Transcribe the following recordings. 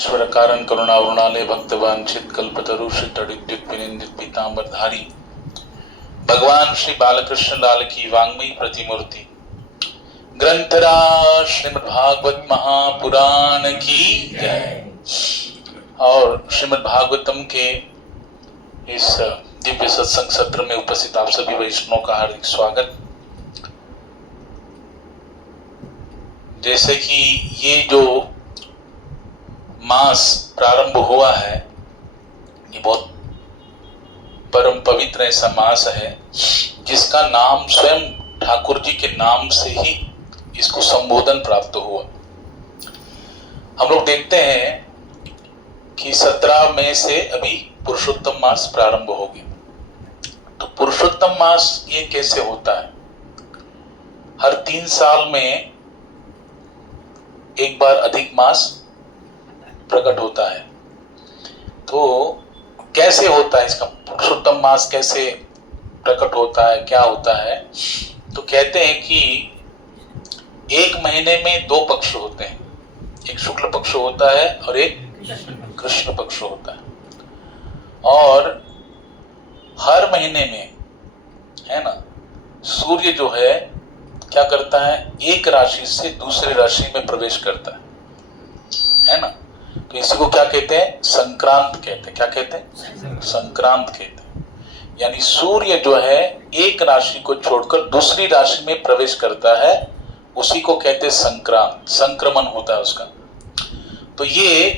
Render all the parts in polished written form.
ईश्वर कारण करुणावरुणालय भक्तवांछित कल्पतरु श्रीतडिद्युत विनिंदित पीतांबरधारी भगवान श्री बालकृष्ण लाल की वांग्मयी प्रतिमूर्ति ग्रंथराज श्रीमद् भागवत महापुराण की जय। और श्रीमद् भागवतम के इस दिव्य सत्संग सत्र में उपस्थित आप सभी वैष्णवों का हार्दिक स्वागत। जैसे कि ये जो मास प्रारंभ हुआ है, ये बहुत परम पवित्र ऐसा मास है जिसका नाम स्वयं ठाकुर जी के नाम से ही इसको संबोधन प्राप्त हुआ। हम लोग देखते हैं कि 17 मई से अभी पुरुषोत्तम मास प्रारंभ हो गया। तो पुरुषोत्तम मास ये कैसे होता है? हर 3 साल में एक बार अधिक मास प्रकट होता है। तो कैसे होता है इसका पुरुषोत्तम मास, कैसे प्रकट होता है, क्या होता है? तो कहते हैं कि एक महीने में 2 पक्ष होते हैं, एक शुक्ल पक्ष होता है और एक कृष्ण पक्ष होता है। और हर महीने में है ना, सूर्य जो है क्या करता है, एक राशि से दूसरी राशि में प्रवेश करता है ना। तो इसी को क्या कहते हैं? संक्रांत कहते हैं। क्या कहते हैं? संक्रांत कहते हैं। यानी सूर्य जो है एक राशि को छोड़कर दूसरी राशि में प्रवेश करता है, उसी को कहते हैं संक्रांत, संक्रमण होता है उसका। तो ये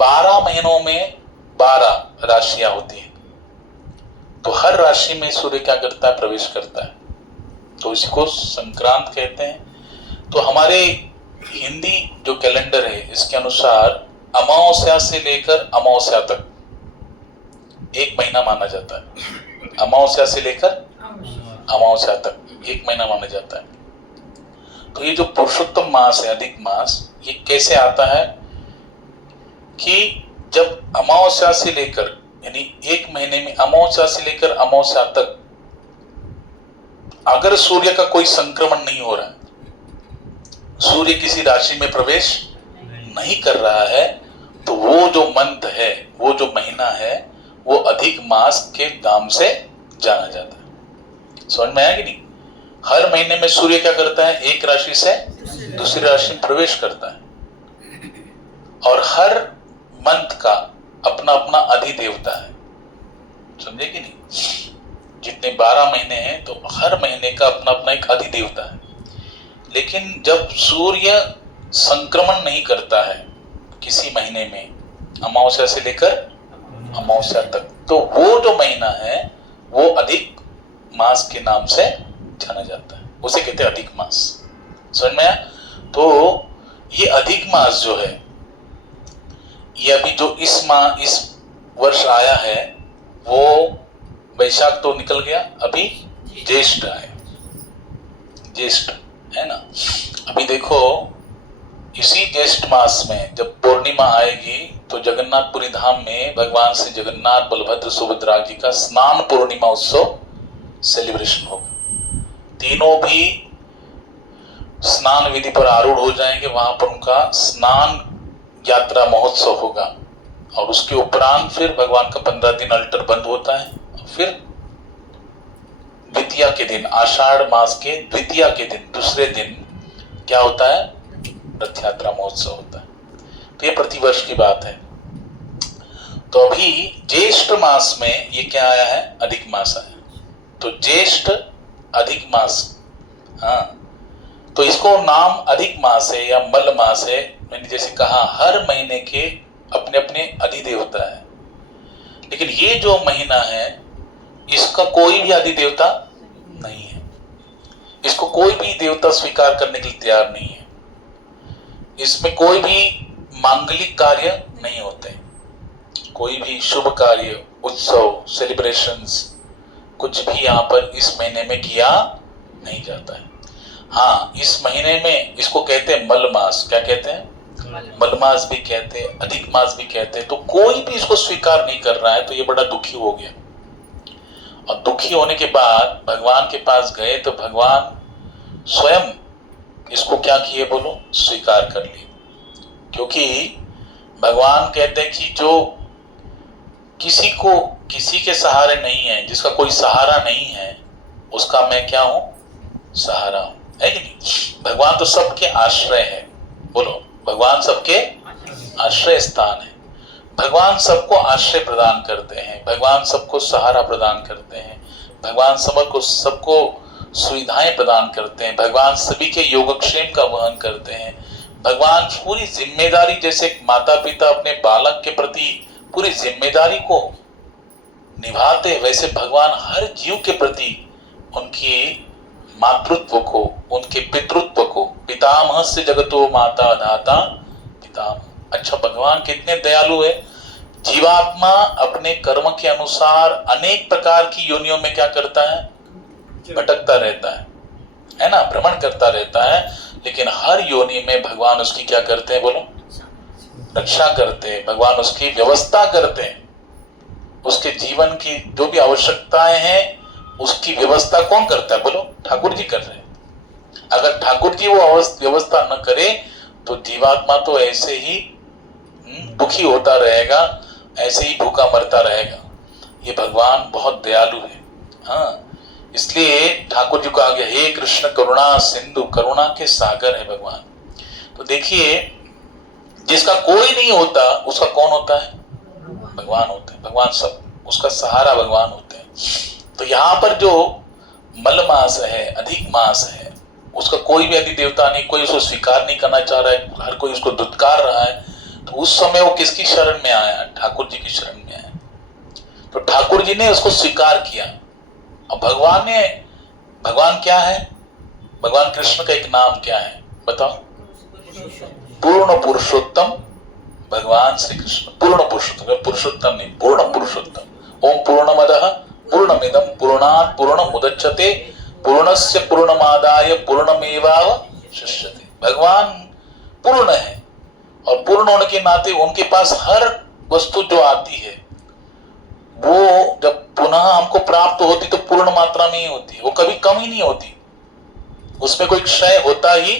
12 महीनों में 12 राशियां होती हैं। तो हर राशि में सूर्य क्या करता है? प्रवेश करता है। तो इसी को संक्रांत कहते हैं। तो हमारे हिंदी जो कैलेंडर है इसके अनुसार अमावस्या से लेकर अमावस्या तक 1 महीना माना जाता है। अमावस्या से लेकर अमावस्या तक 1 महीना माना जाता है। तो ये जो पुरुषोत्तम मास है, अधिक मास, ये कैसे आता है कि जब अमावस्या से लेकर यानी 1 महीने में अमावस्या से लेकर अमावस्या तक अगर सूर्य का कोई संक्रमण नहीं हो रहा है, सूर्य किसी राशि में प्रवेश नहीं कर रहा है, तो वो जो मंथ है, वो जो महीना है, वो अधिक मास के नाम से जाना जाता है। समझ में आया कि नहीं? हर महीने में सूर्य क्या करता है? एक राशि से दूसरी राशि में प्रवेश करता है। और हर मंथ का अपना अपना अधिदेवता है। समझे कि नहीं? जितने 12 महीने हैं तो हर महीने का अपना अपना एक अधिदेवता है। लेकिन जब सूर्य संक्रमण नहीं करता है किसी महीने में, अमावस्या से लेकर अमावस्या तक, तो वो जो महीना है वो अधिक मास के नाम से जाना जाता है, उसे कहते हैं अधिक मास। समझ में आया? तो ये अधिक मास जो है, ये अभी जो इस वर्ष आया है, वो वैशाख तो निकल गया, अभी ज्येष्ठ आया, ज्येष्ठ है ना। अभी देखो इसी ज्येष्ठ मास में जब पूर्णिमा आएगी तो जगन्नाथपुरी धाम में भगवान श्री जगन्नाथ, बलभद्र, सुभद्रा जी का स्नान पूर्णिमा उत्सव सेलिब्रेशन होगा। तीनों भी स्नान विधि पर आरूढ़ हो जाएंगे, वहां पर उनका स्नान यात्रा महोत्सव होगा। और उसके उपरांत फिर भगवान का 15 दिन अल्टर बंद होता है। फिर द्वितीया के दिन, आषाढ़ मास के द्वितीया के दिन, दूसरे दिन क्या होता है? रथ यात्रा महोत्सव होता है। तो ये प्रतिवर्ष की बात है। तो अभी ज्येष्ठ मास में ये क्या आया है? अधिक मास आया। तो ज्येष्ठ अधिक मास, हाँ, तो इसको नाम अधिक मास है या मल मास है। मैंने जैसे कहा हर महीने के अपने अपने अधिदेवता है। लेकिन ये जो महीना है इसका कोई भी अधिदेवता नहीं है। इसको कोई भी देवता स्वीकार करने के लिए तैयार नहीं है। इसमें कोई भी मांगलिक कार्य नहीं होते, कोई भी शुभ कार्य, उत्सव, सेलिब्रेशंस, कुछ भी यहाँ पर इस महीने में किया नहीं जाता है। हाँ, इस महीने में इसको कहते हैं मल मास। क्या कहते हैं? मल मास भी कहते हैं, अधिक मास भी कहते हैं। तो कोई भी इसको स्वीकार नहीं कर रहा है, तो ये बड़ा दुखी हो गया। और दुखी होने के बाद भगवान के पास गए तो भगवान स्वयं इसको क्या किए बोलो? स्वीकार कर लिए। क्योंकि भगवान कहते हैं कि जो किसी के सहारे नहीं है, जिसका कोई सहारा नहीं है, उसका मैं क्या हूं? सहारा हूं, है कि नहीं? भगवान तो सबके आश्रय है। बोलो, भगवान सबके आश्रय स्थान है। भगवान सबको आश्रय प्रदान करते हैं, भगवान सबको सहारा प्रदान करते हैं, भगवान सबको सुविधाएं प्रदान करते हैं, भगवान सभी के योगक्षेम का वहन करते हैं। भगवान पूरी जिम्मेदारी, जैसे एक माता पिता अपने बालक के प्रति पूरी जिम्मेदारी को निभाते, वैसे भगवान हर जीव के प्रति उनकी मातृत्व को, उनके पितृत्व को, पितामह से जगतो माता धाता पितामह। अच्छा, भगवान कितने दयालु है। जीवात्मा अपने कर्म के अनुसार अनेक प्रकार की योनियों में क्या करता है? भटकता रहता है ना, भ्रमण करता रहता है, लेकिन हर योनि में भगवान उसकी क्या करते हैं? बोलो, रक्षा करते हैं, भगवान उसकी व्यवस्था करते हैं। उसके जीवन की जो भी आवश्यकताएं हैं उसकी व्यवस्था कौन करता है? बोलो, ठाकुर जी कर रहे हैं। अगर ठाकुर जी वो व्यवस्था न करे तो जीवात्मा तो ऐसे ही दुखी होता रहेगा, ऐसे ही भूखा मरता रहेगा। ये भगवान बहुत दयालु है। हाँ, इसलिए ठाकुर जी को आगे, हे कृष्ण करुणा सिंधु, करुणा के सागर है भगवान। तो देखिए, जिसका कोई नहीं होता उसका कौन होता है? भगवान होते हैं। भगवान सब, उसका सहारा भगवान होते हैं। तो यहाँ पर जो मल मास है, अधिक मास है, उसका कोई भी अधि देवता नहीं, कोई उसको स्वीकार नहीं करना चाह रहा है, हर कोई उसको धुतकार रहा है। तो उस समय वो किसकी शरण में आया? ठाकुर जी की शरण में आया। तो ठाकुर जी ने उसको स्वीकार किया। अब भगवान क्या है? भगवान कृष्ण का एक नाम क्या है? बताओ। पूर्ण पुरुषोत्तम भगवान श्री कृष्ण। पूर्ण पुरुषोत्तम, पुरुषोत्तम नहीं, पूर्ण पुरुषोत्तम। ओम पूर्णमदः पूर्णमिदं पूर्णात् पूर्णमुदच्यते पूर्णस्य पूर्णमादाय पूर्णमेवावशिष्यते। भगवान पूर्ण है, और पूर्ण होने के नाते उनके पास हर वस्तु जो आती है वो जब पुनः हमको प्राप्त होती तो पूर्ण मात्रा में ही होती, वो कभी कम ही नहीं होती। उसमें कोई क्षय होता ही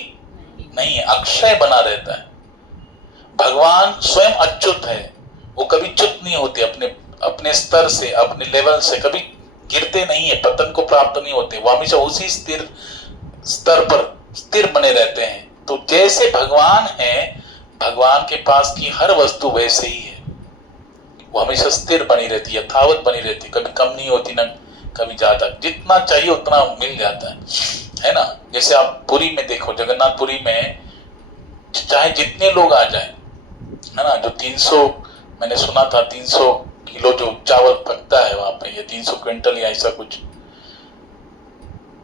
नहीं है, अक्षय बना रहता है। भगवान स्वयं अच्युत है, वो कभी च्युत नहीं होते, अपने स्तर से, अपने लेवल से कभी गिरते नहीं है, पतन को प्राप्त नहीं होते, वो हमेशा उसी स्थिर स्तर पर स्थिर बने रहते हैं। तो जैसे भगवान है, भगवान के पास की हर वस्तु वैसे ही है, वो हमेशा स्थिर बनी रहती है, यथावत बनी रहती है, कभी कम नहीं होती, ना कभी ज्यादा। जितना चाहिए उतना मिल जाता है ना। जैसे आप पुरी में देखो, जगन्नाथपुरी में चाहे जितने लोग आ जाए, है ना, जो 300, मैंने सुना था 300 किलो जो चावल पकता है वहां पे, या 300 क्विंटल या ऐसा कुछ,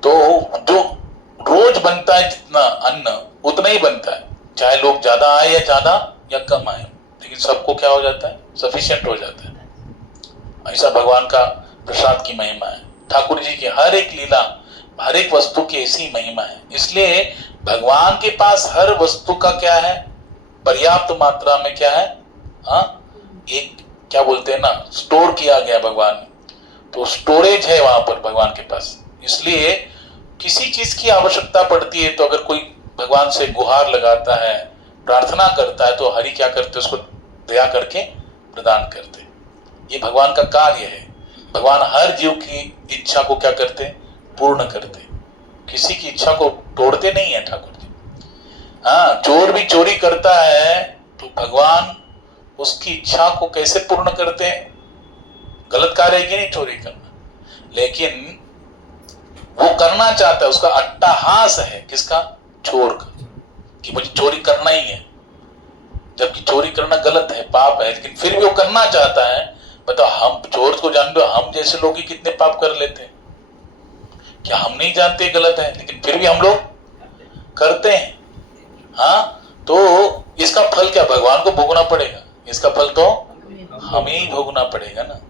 तो जो रोज बनता है जितना अन्न उतना ही बनता है, चाहे लोग ज्यादा आए या कम आए, लेकिन सबको क्या हो जाता है? सफिशिएंट हो जाता है। ऐसा भगवान का प्रसाद की महिमा है। ठाकुर जी की हर एक लीला, हर एक वस्तु की ऐसी महिमा है। इसलिए भगवान के पास हर वस्तु का क्या है? पर्याप्त मात्रा में क्या है? एक क्या बोलते हैं ना, स्टोर किया गया भगवान ने, तो स्टोरेज है वहां पर भगवान के पास। इसलिए किसी चीज की आवश्यकता पड़ती है तो अगर कोई भगवान से गुहार लगाता है, प्रार्थना करता है, तो हरि क्या करते? उसको दया करके प्रदान करते। ये भगवान का कार्य है। भगवान हर जीव की इच्छा को क्या करते? पूर्ण करते। किसी की इच्छा को तोड़ते नहीं है ठाकुर जी। हाँ, चोर भी चोरी करता है तो भगवान उसकी इच्छा को कैसे पूर्ण करते हैं? गलत कार्य है कि नहीं चोरी करना, लेकिन वो करना चाहता है, उसका अट्टहास है, किसका? चोर का, कि मुझे चोरी करना ही है, जबकि चोरी करना गलत है, पाप है, लेकिन फिर भी वो करना चाहता है। बताओ, हम चोर को जानते हो, हम जैसे लोग ही कितने पाप कर लेते हैं। क्या हम नहीं जानते गलत है, लेकिन फिर भी हम लोग करते हैं। हाँ, तो इसका फल क्या? भगवान को भोगना पड़ेगा, इसका फल तो हमें ही भोगना पड़ेगा ना।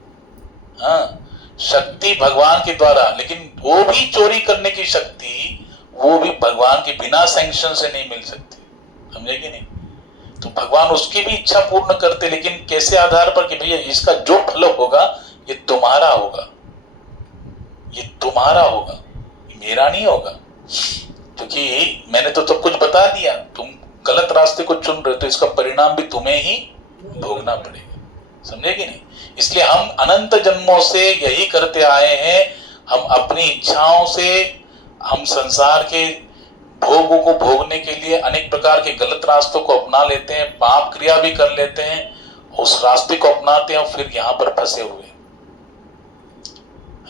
हाँ, शक्ति भगवान के द्वारा, लेकिन वो भी चोरी करने की शक्ति वो भी भगवान के बिना सैंक्शन से नहीं मिल सकती, समझे कि नहीं? तो भगवान उसकी भी इच्छा पूर्ण करते, लेकिन कैसे आधार पर? कि भैया इसका जो फल होगा ये तुम्हारा होगा, ये तुम्हारा होगा, मेरा नहीं होगा, क्योंकि मैंने तो सब कुछ बता दिया, तुम गलत रास्ते को चुन रहे हो तो इसका परिणाम भी तुम्हें ही भोगना पड़ेगा, समझे कि नहीं? इसलिए हम अनंत जन्मों से यही करते आए हैं, हम अपनी इच्छाओं से हम संसार के भोगों को भोगने के लिए अनेक प्रकार के गलत रास्तों को अपना लेते हैं, पाप क्रिया भी कर लेते हैं, उस रास्ते को अपनाते हैं और फिर यहां पर फंसे हुए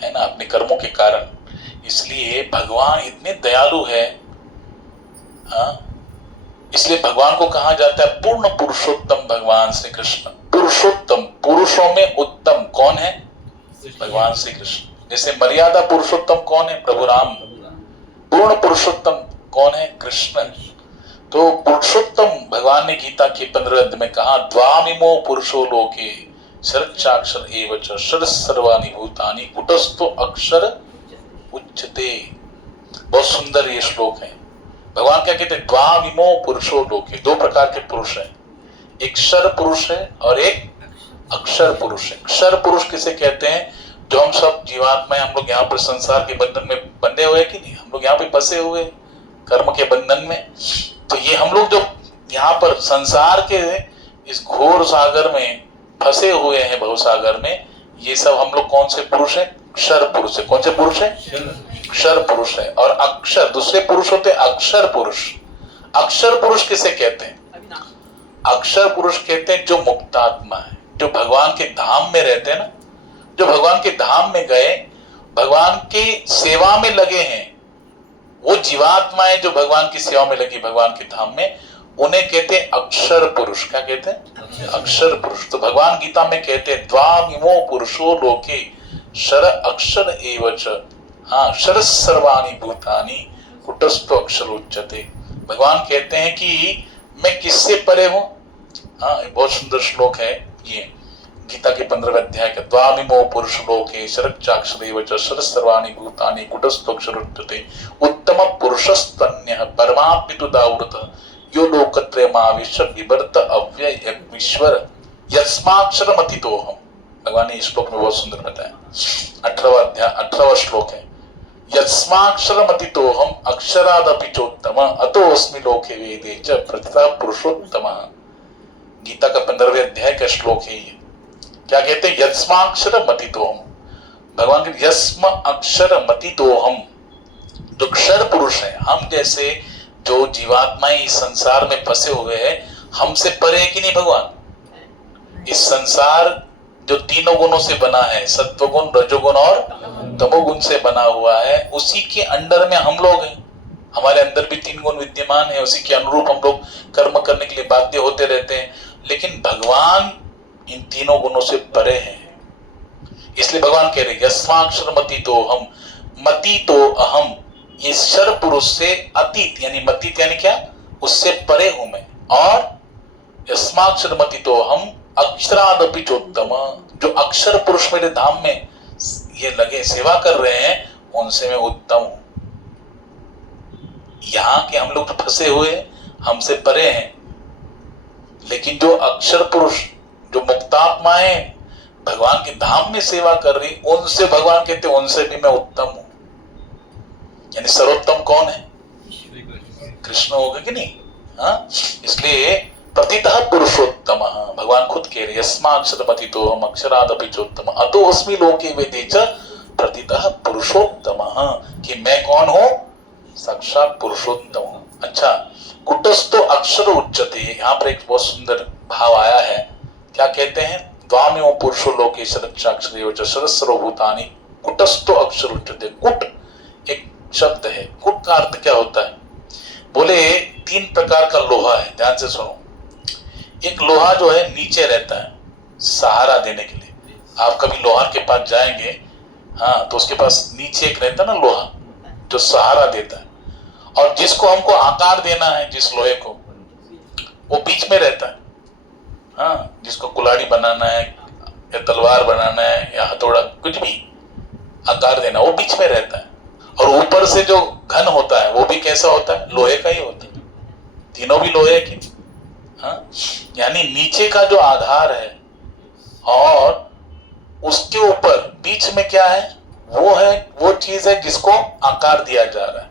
है ना, अपने कर्मों के कारण। इसलिए भगवान इतने दयालु है, हाँ, इसलिए भगवान को कहा जाता है पूर्ण पुरुषोत्तम भगवान श्री कृष्ण। पुरुषोत्तम, पुरुषों में उत्तम कौन है? भगवान श्री कृष्ण। जैसे मर्यादा पुरुषोत्तम कौन है? प्रभु राम। पूर्ण पुरुषोत्तम कौन है? कृष्ण। तो पुरुषोत्तम भगवान ने गीता के 15वें अध्याय में कहा, द्वामिमो पुरुषो लोके शरच्चाक्षर एव च षड सर्वाणि भूतानि कुटस्थो अक्षर उच्यते। बहुत सुंदर ये श्लोक है। भगवान क्या कहते हैं? द्वामिमो पुरुषो लोके, दो प्रकार के पुरुष हैं, एक क्षर पुरुष है और एक अक्षर पुरुष है। क्षर पुरुष किसे कहते हैं? जो हम सब जीवात्माएं, हम लोग यहाँ पर संसार के बंधन में बंधे हुए कि नहीं, हम लोग यहाँ पे फंसे हुए कर्म के बंधन में। तो ये हम लोग जो यहाँ पर संसार के इस घोर सागर में फंसे हुए हैं, भव सागर में, ये सब हम लोग कौन से पुरुष है? क्षर पुरुष है। कौन से पुरुष है? क्षर पुरुष है। और अक्षर, दूसरे पुरुष होते अक्षर पुरुष। अक्षर पुरुष किसे कहते हैं? अक्षर पुरुष कहते हैं जो मुक्तात्मा है, जो भगवान के धाम में रहते हैं ना, जो भगवान के धाम में गए, भगवान की सेवा में लगे हैं, वो जीवात्माएं जो भगवान की सेवा में लगी भगवान के धाम में, उन्हें कहते हैं अक्षर पुरुष। क्या कहते हैं? अक्षर पुरुष। तो भगवान गीता में कहते हैं द्वामिमो पुरुषो लोके शर अक्षर एव च, हाँ, शर सर्वाणि भूतानि कुटस्थो अक्षर उच्यते। भगवान कहते हैं कि मैं किससे परे हूं? हाँ, बहुत सुंदर श्लोक है ये गीता के 15वें अध्याय का। द्वामिमो पुरुष लोके शरच्चाक्षर एव च शर सर्वाणि भूतानि कुटस्थो अक्षर उच्यते। उत्तम पुरुषस्तन्यः परमापितु दावृतः यो लोकत्रयमाविश्य विवर्त अव्यय ईश्वर यस्माक्षरमतितोहम्। भगवान ने इस श्लोक में बहुत सुंदर बताया। 18वां अध्याय 18वां श्लोक है, यस्माक्षरमतितोहम् अक्षरादपि चोत्तम अतोऽस्मि लोके वेदे च प्रतितः पुरुषोत्तमः। गीता का 15वें अध्याय का श्लोक है ये। क्या कहते हैं? यस्माक्षरमतितोहम्। भगवान के यस्म अक्षरमतितोहम्, जो क्षर पुरुष है, हम जैसे जो जीवात्माएं इस संसार में फंसे हुए हैं, हमसे परे है कि नहीं भगवान? इस संसार जो तीनों गुणों से बना है, सत्वगुण, रजोगुण और तमोगुण से बना हुआ है, उसी के अंडर में हम लोग हैं। हमारे अंदर भी 3 गुण विद्यमान है, उसी के अनुरूप हम लोग कर्म करने के लिए बाध्य होते रहते हैं। लेकिन भगवान इन तीनों गुणों से परे हैं। इसलिए भगवान कह रहे यस्माक्षर मति तो हम, मति तो अहम, ये क्षर पुरुष से अतीत यानी मतीत यानी क्या? उससे परे हूं मैं। और यस्माक्षर मति तो हम अक्षरादपि चोत्तम, जो अक्षर पुरुष मेरे धाम में ये लगे सेवा कर रहे हैं, उनसे मैं उत्तम हूं। यहां के हम लोग फंसे हुए, हमसे परे हैं, लेकिन जो अक्षर पुरुष, जो मुक्तात्माएं भगवान के धाम में सेवा कर रही, उनसे भगवान कहते हैं उनसे भी मैं उत्तम हूं। यानी सर्वोत्तम कौन है? कृष्ण होगा कि नहीं? हाँ, इसलिए प्रतितः पुरुषोत्तम, भगवान खुद कह रहे यस्माक्षरमतितो हम अक्षरादपि चोत्तम अतोऽस्मि लोके वेदे च प्रतितः पुरुषोत्तम, कि मैं कौन हूं? साक्षात पुरुषोत्तम हूं। अच्छा, कुटस्थो अक्षर उच्यते, यहाँ पर एक बहुत सुंदर भाव आया है। क्या कहते हैं? द्वामिमो पुरुषो लोके शरच्चाक्षर एव च शर सर्वभूतानि कुटस्थो अक्षर उच्यते। कुट एक शब्द है। कुट का अर्थ क्या होता है? बोले 3 प्रकार का लोहा है, ध्यान से सुनो। एक लोहा जो है नीचे रहता है सहारा देने के लिए। आप कभी लोहार के पास जाएंगे, हाँ, तो उसके पास नीचे एक रहता है ना लोहा, जो सहारा देता है। और जिसको हमको आकार देना है, जिस लोहे को, वो बीच में रहता है। हाँ, जिसको कुल्हाड़ी बनाना है या तलवार बनाना है या हथौड़ा, कुछ भी आकार देना, वो बीच में रहता है। और ऊपर से जो घन होता है वो भी कैसा होता है? लोहे का ही होता है। तीनों भी लोहे की। हाँ, यानी नीचे का जो आधार है और उसके ऊपर बीच में क्या है? वो चीज है जिसको आकार दिया जा रहा है।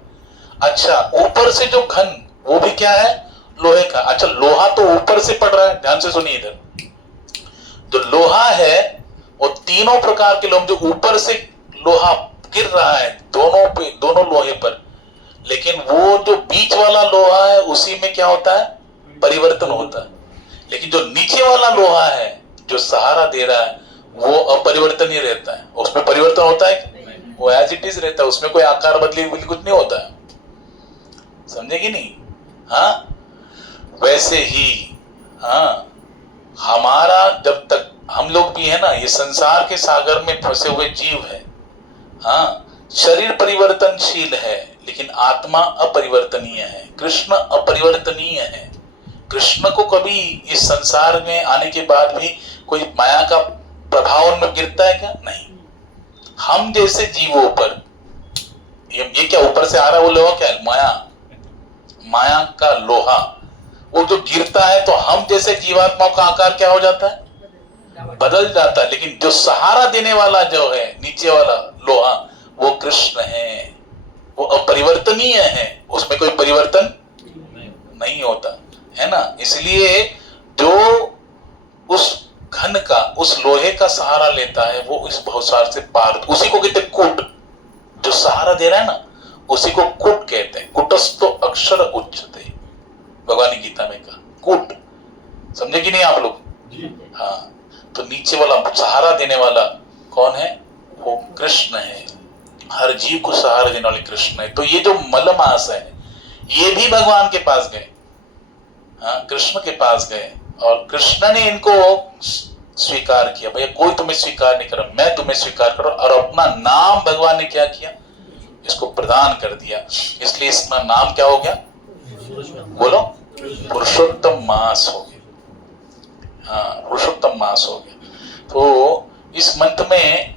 अच्छा, ऊपर से जो घन, वो भी क्या है? लोहे का। अच्छा, लोहा तो ऊपर से पड़ रहा है, ध्यान से सुनिए इधर। तीनों प्रकार के लोग, जो ऊपर से लोहा गिर रहा है दोनों पे, दोनों लोहे पर, लेकिन वो जो बीच वाला लोहा है उसी में क्या होता है, परिवर्तन होता है। लेकिन जो नीचे वाला लोहा है जो सहारा दे रहा है वो अपरिवर्तनीय रहता है, उसमें परिवर्तन होता है, वो एज इट इज रहता है, उसमें कोई आकार बदली कुछ नहीं होता है। समझे कि नहीं? हाँ, वैसे ही हाँ, हमारा जब तक हम लोग भी है ना, ये संसार के सागर में फंसे हुए जीव है। हाँ, शरीर परिवर्तनशील है लेकिन आत्मा अपरिवर्तनीय है, कृष्ण अपरिवर्तनीय है। कृष्ण को कभी इस संसार में आने के बाद भी कोई माया का प्रभाव उनमें गिरता है क्या? नहीं। हम जैसे जीवों पर ये क्या ऊपर से आ रहा है, वो लोहा क्या है? माया, माया का लोहा, वो जो गिरता है तो हम जैसे जीवात्माओं का आकार क्या हो जाता है? बदल जाता है। लेकिन जो सहारा देने वाला जो है नीचे वाला लोहा, वो कृष्ण है, वो अपरिवर्तनीय है, उसमें कोई परिवर्तन नहीं होता है ना। इसलिए जो उस घन का, उस लोहे का सहारा लेता है वो इस भवसागर से पार, उसी को कहते कुट। जो सहारा दे रहा है ना उसी को कुट कहते हैं। कुटस्थो अक्षर उच्चते, भगवान की गीता में कहा कुट। समझे कि नहीं आप लोग? हाँ, तो नीचे वाला सहारा देने वाला कौन है? वो कृष्ण है। हर जीव को सहारा देने वाले कृष्ण है। तो ये जो मलमास है ये भी भगवान के पास गए, हाँ, कृष्ण के पास गए और कृष्ण ने इनको स्वीकार किया। भैया कोई तुम्हें स्वीकार नहीं कर रहा, मैं तुम्हें स्वीकार कर रहा हूं। और अपना नाम भगवान ने क्या किया? इसको प्रदान कर दिया। इसलिए इसका नाम क्या हो गया? बोलो, पुरुषोत्तम मास हो गया। हाँ, पुरुषोत्तम मास हो गया। तो इस मंत्र में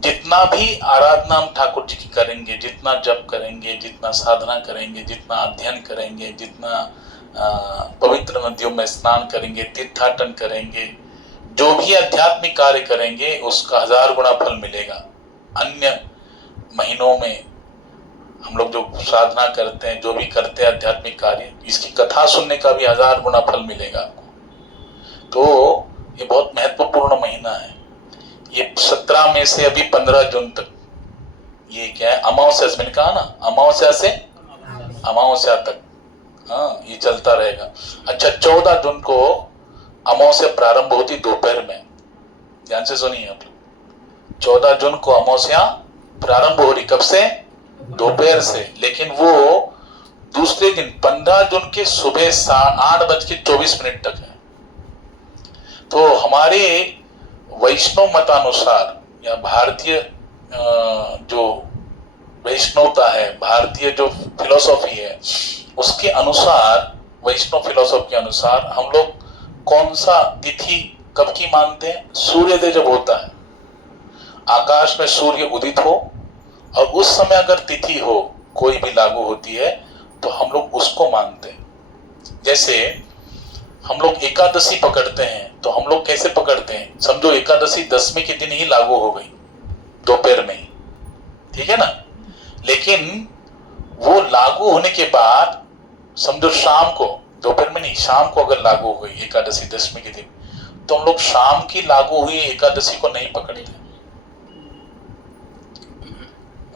जितना भी आराधना हम ठाकुर जी की करेंगे, जितना जप करेंगे, जितना साधना करेंगे, जितना अध्ययन करेंगे, जितना पवित्र नदियों में स्नान करेंगे, तीर्थाटन करेंगे, जो भी आध्यात्मिक कार्य करेंगे उसका 1000 गुना फल मिलेगा। अन्य महीनों में हम लोग जो साधना करते हैं, जो भी करते हैं आध्यात्मिक कार्य, इसकी कथा सुनने का भी 1000 गुना फल मिलेगा आपको। तो ये बहुत महत्वपूर्ण महीना है। ये 17 में से अभी 15 जून तक ये क्या है? अमावस्या, मैंने कहा ना, अमावस्या से अमावस्या तक, हाँ, ये चलता रहेगा। अच्छा, 14 जून को अमावस्या प्रारंभ होती दोपहर में, ध्यान से सुनिए आप लोग। 14 जून को अमावस्या प्रारंभ हो रही, कब से? दोपहर से। लेकिन वो दूसरे दिन 15 जून के सुबह 8:24 तक है। तो हमारे वैष्णव मतानुसार या भारतीय जो वैष्णवता है, भारतीय जो फिलोसॉफी है उसके अनुसार, वैष्णव फिलोसॉफी के अनुसार हम लोग कौन सा तिथि कब की मानते हैं? सूर्योदय जब होता है, आकाश में सूर्य उदित हो और उस समय अगर तिथि हो कोई भी लागू होती है तो हम लोग उसको मानते हैं। जैसे हम लोग एकादशी पकड़ते हैं तो हम लोग कैसे पकड़ते हैं? समझो एकादशी 10वीं के दिन ही लागू हो गई, दोपहर में ही, ठीक है ना। लेकिन वो लागू होने के बाद समझो शाम को, दोपहर में नहीं, शाम को अगर लागू हो गई एकादशी 10वीं के दिन, तो हम लोग शाम की लागू हुई एकादशी को नहीं पकड़ते।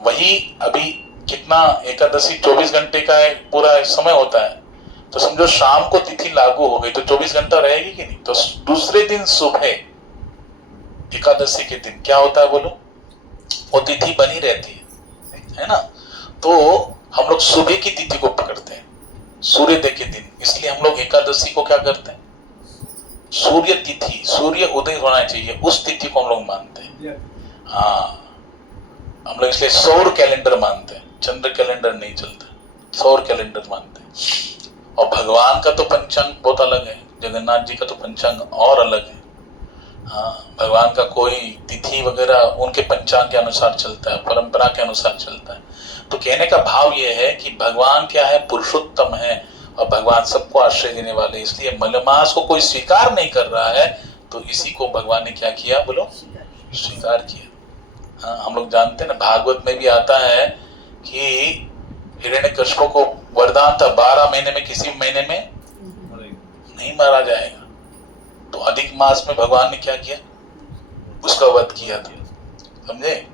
वही अभी कितना, एकादशी 24 घंटे का पूरा समय होता है, तो समझो शाम को तिथि लागू हो गई तो 24 घंटा रहेगी कि नहीं? तो दूसरे दिन सुबह एकादशी के दिन क्या होता है बोलो? वो तिथि बनी रहती है ना। तो हम लोग सुबह की तिथि को पकड़ते हैं, सूर्योदय के दिन। इसलिए हम लोग एकादशी को क्या करते हैं? सूर्य तिथि, सूर्य उदय होना चाहिए उस तिथि को हम लोग मानते हैं। हाँ, हम लोग इसलिए सौर कैलेंडर मानते हैं, चंद्र कैलेंडर नहीं चलता, सौर कैलेंडर मानते हैं। और भगवान का तो पंचांग बहुत अलग है, जगन्नाथ जी का तो पंचांग और अलग है। हाँ, भगवान का कोई तिथि वगैरह उनके पंचांग के अनुसार चलता है, परंपरा के अनुसार चलता है। तो कहने का भाव यह है कि भगवान क्या है? पुरुषोत्तम है और भगवान सबको आश्रय देने वाले। इसलिए मलमास को कोई स्वीकार नहीं कर रहा है तो इसी को भगवान ने क्या किया बोलो? स्वीकार किया। हाँ, हम लोग जानते हैं ना, भागवत में भी आता है कि हिरण्यकश्यप को वरदान था 12 महीने में किसी महीने में नहीं मारा जाएगा। तो अधिक मास में भगवान ने क्या किया? उसका वध किया था, समझे।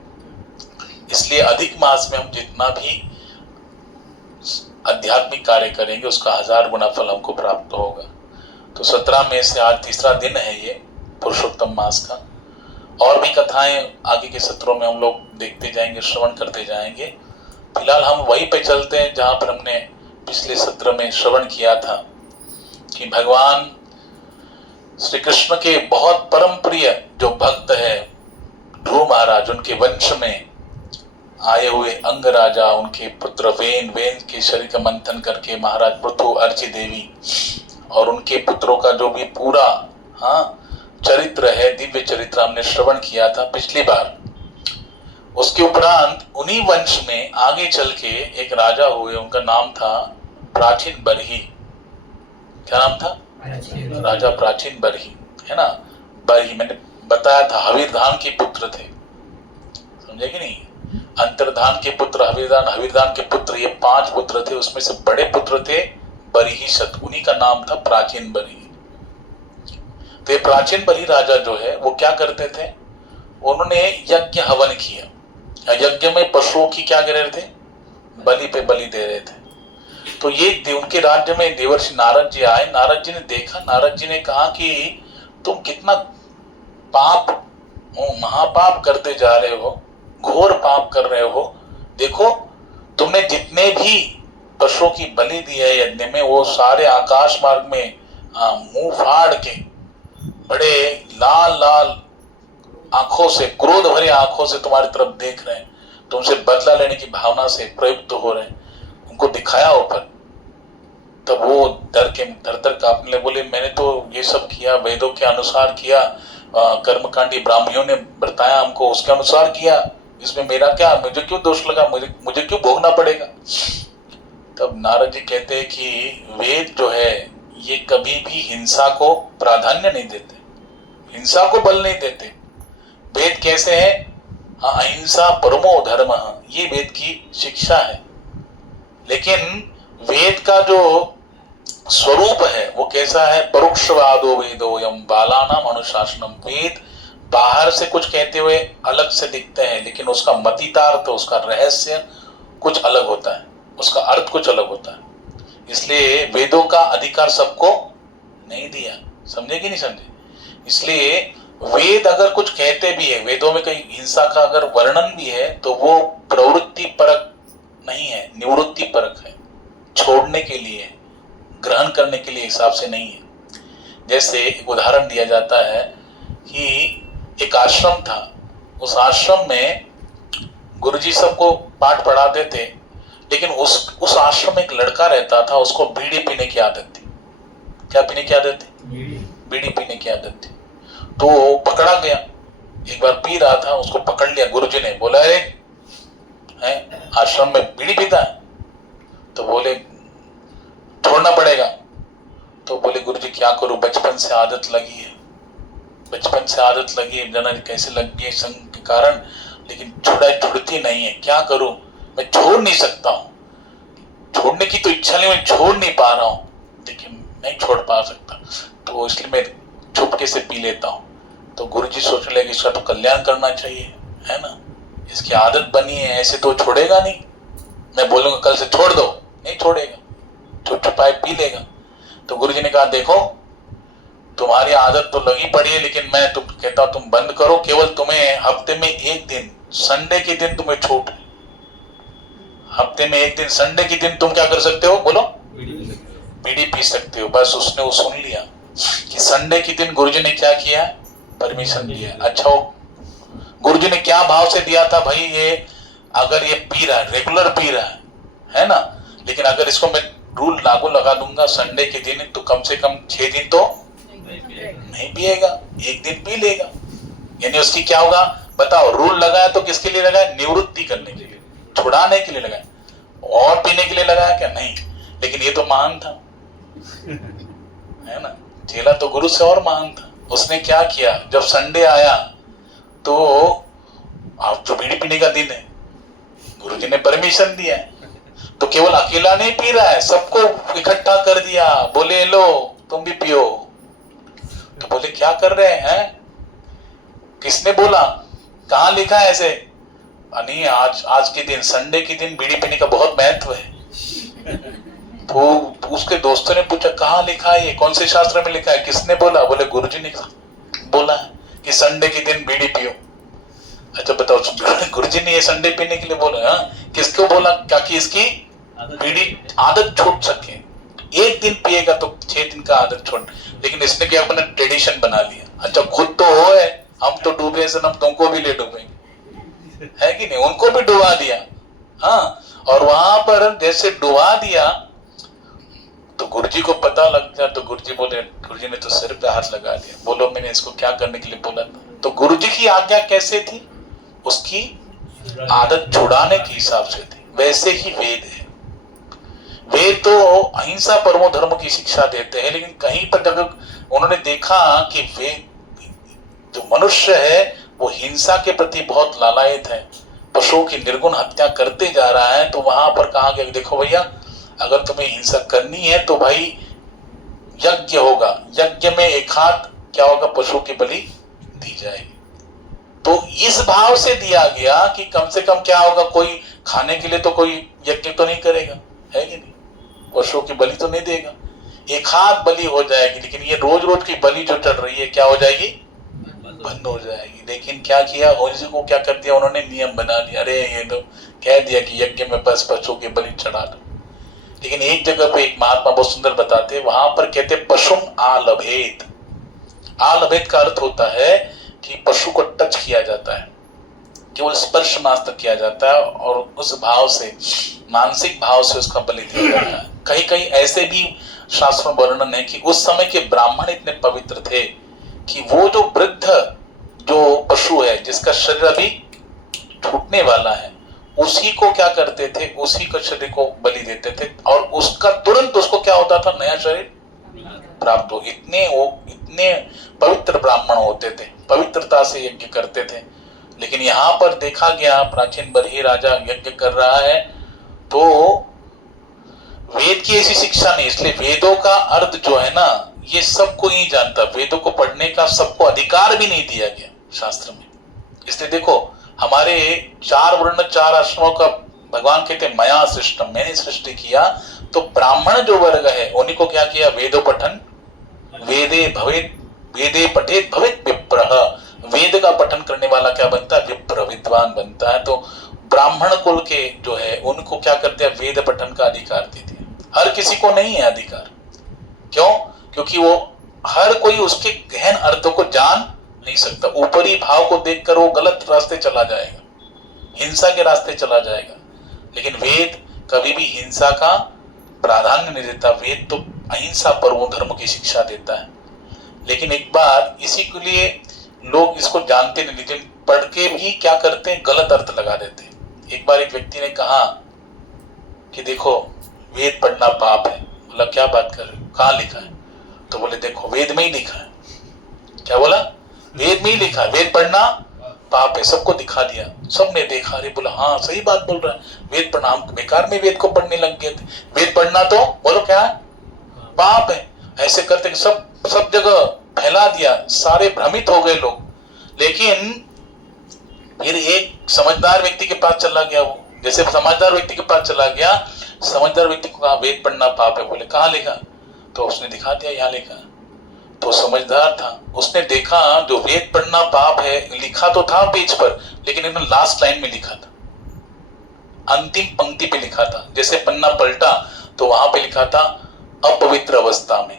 इसलिए अधिक मास में हम जितना भी आध्यात्मिक कार्य करेंगे उसका 1000 गुना फल हमको प्राप्त होगा। तो 17 में से आज तीसरा दिन है ये पुरुषोत्तम मास का। और भी कथाएं आगे के सत्रों में हम लोग देखते जाएंगे, श्रवण करते जाएंगे। फिलहाल हम वहीं पे चलते हैं जहां पर हमने पिछले सत्र में श्रवण किया था कि भगवान श्री कृष्ण के बहुत परम प्रिय जो भक्त है ध्रुव महाराज, उनके वंश में आए हुए अंग राजा, उनके पुत्र वेन के शरीर का मंथन करके महाराज पृथु, अर्ची देवी और उनके पुत्रों का जो भी पूरा चरित्र है, दिव्य चरित्र हमने श्रवण किया था पिछली बार। उसके उपरांत उन्हीं वंश में आगे चल के एक राजा हुए, उनका नाम था प्राचीन बरही। क्या नाम था? राजा प्राचीन बरही, है ना। बरही मैंने बताया था हवीरधान के पुत्र थे, समझे कि नहीं। अंतर्धान के पुत्र हवीरधान, हवीरधान के पुत्र, ये 5 पुत्र थे। उसमें से बड़े पुत्र थे बरहीशत, उन्हीं का नाम था प्राचीन बरही। तो ये प्राचीन बरही राजा जो है वो क्या करते थे, उन्होंने यज्ञ हवन किया। यज्ञ में पशुओं की क्या कर रहे थे, बलि पे बलि दे रहे थे। तो ये उनके राज्य में देवर्षि नारद जी आए। नारद जी ने देखा, नारद जी ने कहा कि तुम कितना पाप, महापाप करते जा रहे हो, घोर पाप कर रहे हो। देखो तुमने जितने भी पशुओं की बलि दी है यज्ञ में, वो सारे आकाश मार्ग में मुंह फाड़ के बड़े लाल लाल आंखों से, क्रोध भरी आंखों से तुम्हारी तरफ देख रहे हैं, तुमसे बदला लेने की भावना से प्रयुक्त हो रहे हैं। उनको दिखाया ऊपर, तब वो डर कांपने लगे, बोले मैंने तो ये सब किया, वेदों के अनुसार किया, कर्मकांडी ब्राह्मणों ने बताया हमको, उसके अनुसार किया, इसमें मेरा क्या, मुझे क्यों दोष लगा, मुझे क्यों भोगना पड़ेगा। तब नारद जी कहते हैं कि वेद जो है ये कभी भी हिंसा को प्राधान्य नहीं देते, हिंसा को बल नहीं देते। वेद कैसे है, अहिंसा परमो धर्म, ये वेद की शिक्षा है। लेकिन वेद का जो स्वरूप है वो कैसा है, परोक्षवादो वेदोयम बालानाम अनुशासनम। वेद बाहर से कुछ कहते हुए अलग से दिखते हैं, लेकिन उसका मतितार्थ, उसका रहस्य कुछ अलग होता है, उसका अर्थ कुछ अलग होता है। इसलिए वेदों का अधिकार सबको नहीं दिया, समझे कि नहीं समझे। इसलिए वेद अगर कुछ कहते भी है, वेदों में कहीं हिंसा का अगर वर्णन भी है, तो वो प्रवृत्ति परक नहीं है, निवृत्ति परक है, छोड़ने के लिए, ग्रहण करने के लिए हिसाब से नहीं है। जैसे एक उदाहरण दिया जाता है कि एक आश्रम था, उस आश्रम में गुरुजी सबको पाठ पढ़ाते थे, लेकिन उस आश्रम में एक लड़का रहता था, उसको बीड़ी पीने की आदत थी। क्या पीने की आदत थी? बीड़ी पीने की आदत थी। तो पकड़ा गया, एक बार पी रहा था, उसको पकड़ लिया गुरुजी ने, बोला अरे है आश्रम में बीड़ी पीता है, तो बोले छोड़ना पड़ेगा। तो बोले गुरुजी क्या करूं, बचपन से आदत लगी है, बचपन से आदत लगी है, जाना कैसे लग गई संग के कारण, लेकिन छुड़ती नहीं है, क्या करूं, मैं छोड़ नहीं सकता हूं, छोड़ने की तो इच्छा नहीं, मैं छोड़ नहीं पा रहा हूं, लेकिन नहीं छोड़ पा सकता, तो इसलिए मैं चुपके से पी लेता हूं। तो गुरुजी सोचने लगे इसका तो कल्याण करना चाहिए, है ना, इसकी आदत बनी है, ऐसे तो छोड़ेगा नहीं, मैं बोलूंगा कल से छोड़ दो, नहीं छोड़ेगा, चुप छुपाए पी लेगा। तो गुरुजी ने कहा देखो तुम्हारी आदत तो लगी पड़ी है, लेकिन मैं तुम कहता हूं तुम बंद करो, केवल तुम्हें हफ्ते में एक दिन, संडे के दिन तुम्हें छूट, हफ्ते में एक दिन संडे के दिन तुम क्या कर सकते हो, बोलो बीड़ी पी सकते हो। बस उसने वो सुन लिया कि संडे के दिन गुरुजी ने क्या किया, परमिशन दिया। अच्छा वो गुरुजी ने क्या भाव से दिया था, भाई ये अगर ये पी रहा है, रेगुलर पी रहा है ना, लेकिन अगर इसको मैं रूल लागू लगा दूंगा संडे के दिन, तो कम से कम 6 दिन तो नहीं पिएगा, एक दिन पी लेगा। यानी उसकी क्या होगा बताओ, रूल लगाया तो किसके लिए लगाया, निवृत्ति करने के लिए, छुड़ाने के लिए लगाया, और पीने के लिए लगाया क्या, नहीं। लेकिन ये तो महान था, है ना, चेला तो गुरु से और महान था। उसने क्या किया, जब संडे आया तो आप जो बीड़ी पीने का दिन है, गुरुजी ने परमिशन दिया है, तो केवल अकेला नहीं पी रहा है, सबको इकट्ठा कर दिया, बोले लो तुम भी पियो। तो बोले क्या कर रहे हैं, किसने बोला, कहाँ लिखा है ऐसे? नहीं, आज के दिन, संडे के दिन बीड़ी पीने का बहुत महत्व है। तो उसके दोस्तों ने पूछा कहाँ लिखा है, ये कौन से शास्त्र में लिखा है, किसने बोला? बोले गुरुजी ने बोला है कि संडे के दिन बीड़ी पियो। अच्छा बताओ, गुरुजी ने ये संडे पीने के लिए बोला? किसको बोला? क्या कि इसकी बीड़ी आदत छूट सके। एक दिन पिएगा तो 6 दिन का आदत छोड़, लेकिन इसने क्या अपना ट्रेडिशन बना लिया। अच्छा खुद तो हो है, हम तो डूबे सनम, तुमको भी ले डूबेंगे, है कि नहीं? उनको भी डुबा दिया। हाँ, और वहां पर जैसे डुबा दिया तो गुरुजी को पता लग गया, तो गुरुजी बोले, गुरुजी ने तो सिर पे हाथ लगा दिया, बोलो मैंने इसको क्या करने के लिए बोला था? तो गुरुजी की आज्ञा कैसे थी? उसकी आदत छुड़ाने के हिसाब से थी। वैसे ही वेद है। वेद तो अहिंसा परमो धर्म की शिक्षा देते हैं, लेकिन कहीं पर जब उन्होंने देखा कि वेद जो मनुष्य है वो हिंसा के प्रति बहुत लालायित है, पशुओं की निर्गुण हत्या करते जा रहा है, तो वहां पर कहा गया देखो भैया, अगर तुम्हें हिंसा करनी है तो भाई यज्ञ होगा, यज्ञ में एक हाथ क्या होगा, पशु की बलि दी जाएगी। तो इस भाव से दिया गया कि कम से कम क्या होगा, कोई खाने के लिए तो कोई यज्ञ तो नहीं करेगा, है कि नहीं? पशु की बलि तो नहीं देगा, एक हाथ बलि हो जाएगी। लेकिन ये रोज रोज की बलि जो चल रही है क्या हो जाएगी? बंद हो जाएगी। लेकिन क्या किया, उसी को क्या कर दिया उन्होंने, नियम बना दिया। अरे ये तो कह दिया कि यज्ञ में बस पशु की बलि चढ़ा दो। लेकिन एक जगह पे एक महात्मा बहुत सुंदर बताते, वहां पर कहते पशुम आलभेत। आलभेत का अर्थ होता है कि पशु को टच किया जाता है, केवल स्पर्श मात्र किया जाता है, और उस भाव से, मानसिक भाव से उसका बलि दिया जाता है। कहीं कहीं ऐसे भी शास्त्रों में वर्णन है कि उस समय के ब्राह्मण इतने पवित्र थे कि वो जो वृद्ध जो पशु है जिसका शरीर अभी छूटने वाला है, उसी को क्या करते थे, उसी का शरीर को बलि देते थे, और उसका तुरंत उसको क्या होता था, नया शरीर प्राप्त हो। इतने पवित्र ब्राह्मण होते थे, पवित्रता से यज्ञ करते थे। लेकिन यहाँ पर देखा गया, प्राचीन बरही राजा यज्ञ कर रहा है, तो वेद की ऐसी शिक्षा नहीं। इसलिए वेदों का अर्थ जो है ना, ये सबको नहीं जानता। वेदों को पढ़ने का सबको अधिकार भी नहीं दिया गया शास्त्र में। इसलिए देखो, हमारे 4 वर्ण 4 आश्रमों का भगवान कहते हैं मया सृष्टम, मैंने सृष्टि किया। तो ब्राह्मण जो वर्ग है उन्हीं को क्या किया, वेदो पठन वेदे भवेत, वेदे पठेत भवेत विप्रः। वेद का पठन करने वाला क्या बनता है, विप्र, विद्वान बनता है। तो ब्राह्मण कुल के जो है उनको क्या करते हैं, वेद पठन का अधिकार देते हैं। हर किसी को नहीं है अधिकार। क्यों? क्योंकि वो हर कोई उसके गहन अर्थों को जान नहीं सकता। ऊपरी भाव को देखकर वो गलत रास्ते चला जाएगा, हिंसा के रास्ते चला जाएगा। लेकिन वेद कभी भी हिंसा का प्राधान्य नहीं देता। वेद तो अहिंसा परमो धर्म की शिक्षा देता है। लेकिन एक बार इसी के लिए लोग इसको जानते नहीं, लेकिन पढ़ के भी क्या करते हैं, गलत अर्थ लगा देते हैं। एक बार एक व्यक्ति ने कहा कि देखो वेद पढ़ना पाप है। बोला क्या बात कर रहे हो, कहाँ लिखा है? तो बोले देखो वेद में ही लिखा है। क्या बोला? वेद में ही लिखा है, वेद पढ़ना पाप है। सबको दिखा दिया, सबने देखा, अरे बोला हाँ सही बात बोल रहा है, वेद पढ़ना, हम बेकार में वेद को पढ़ने लग गए थे। वेद पढ़ना तो बोलो क्या है, पाप है। ऐसे करते सब जगह फैला दिया, सारे भ्रमित हो गए लोग। लेकिन फिर एक समझदार व्यक्ति के पास चला गया, वो जैसे समझदार व्यक्ति के पास चला गया, समझदार व्यक्ति को कहा वेद पढ़ना पाप है। बोले कहाँ लिखा? तो उसने दिखा दिया, यहाँ लिखा। तो समझदार था, उसने देखा जो वेद पढ़ना पाप है लिखा तो था पेज पर, लेकिन इन्होंने लास्ट लाइन में लिखा था, अंतिम पंक्ति पे लिखा था। जैसे पन्ना पलटा तो वहां पे लिखा था अपवित्र अवस्था में।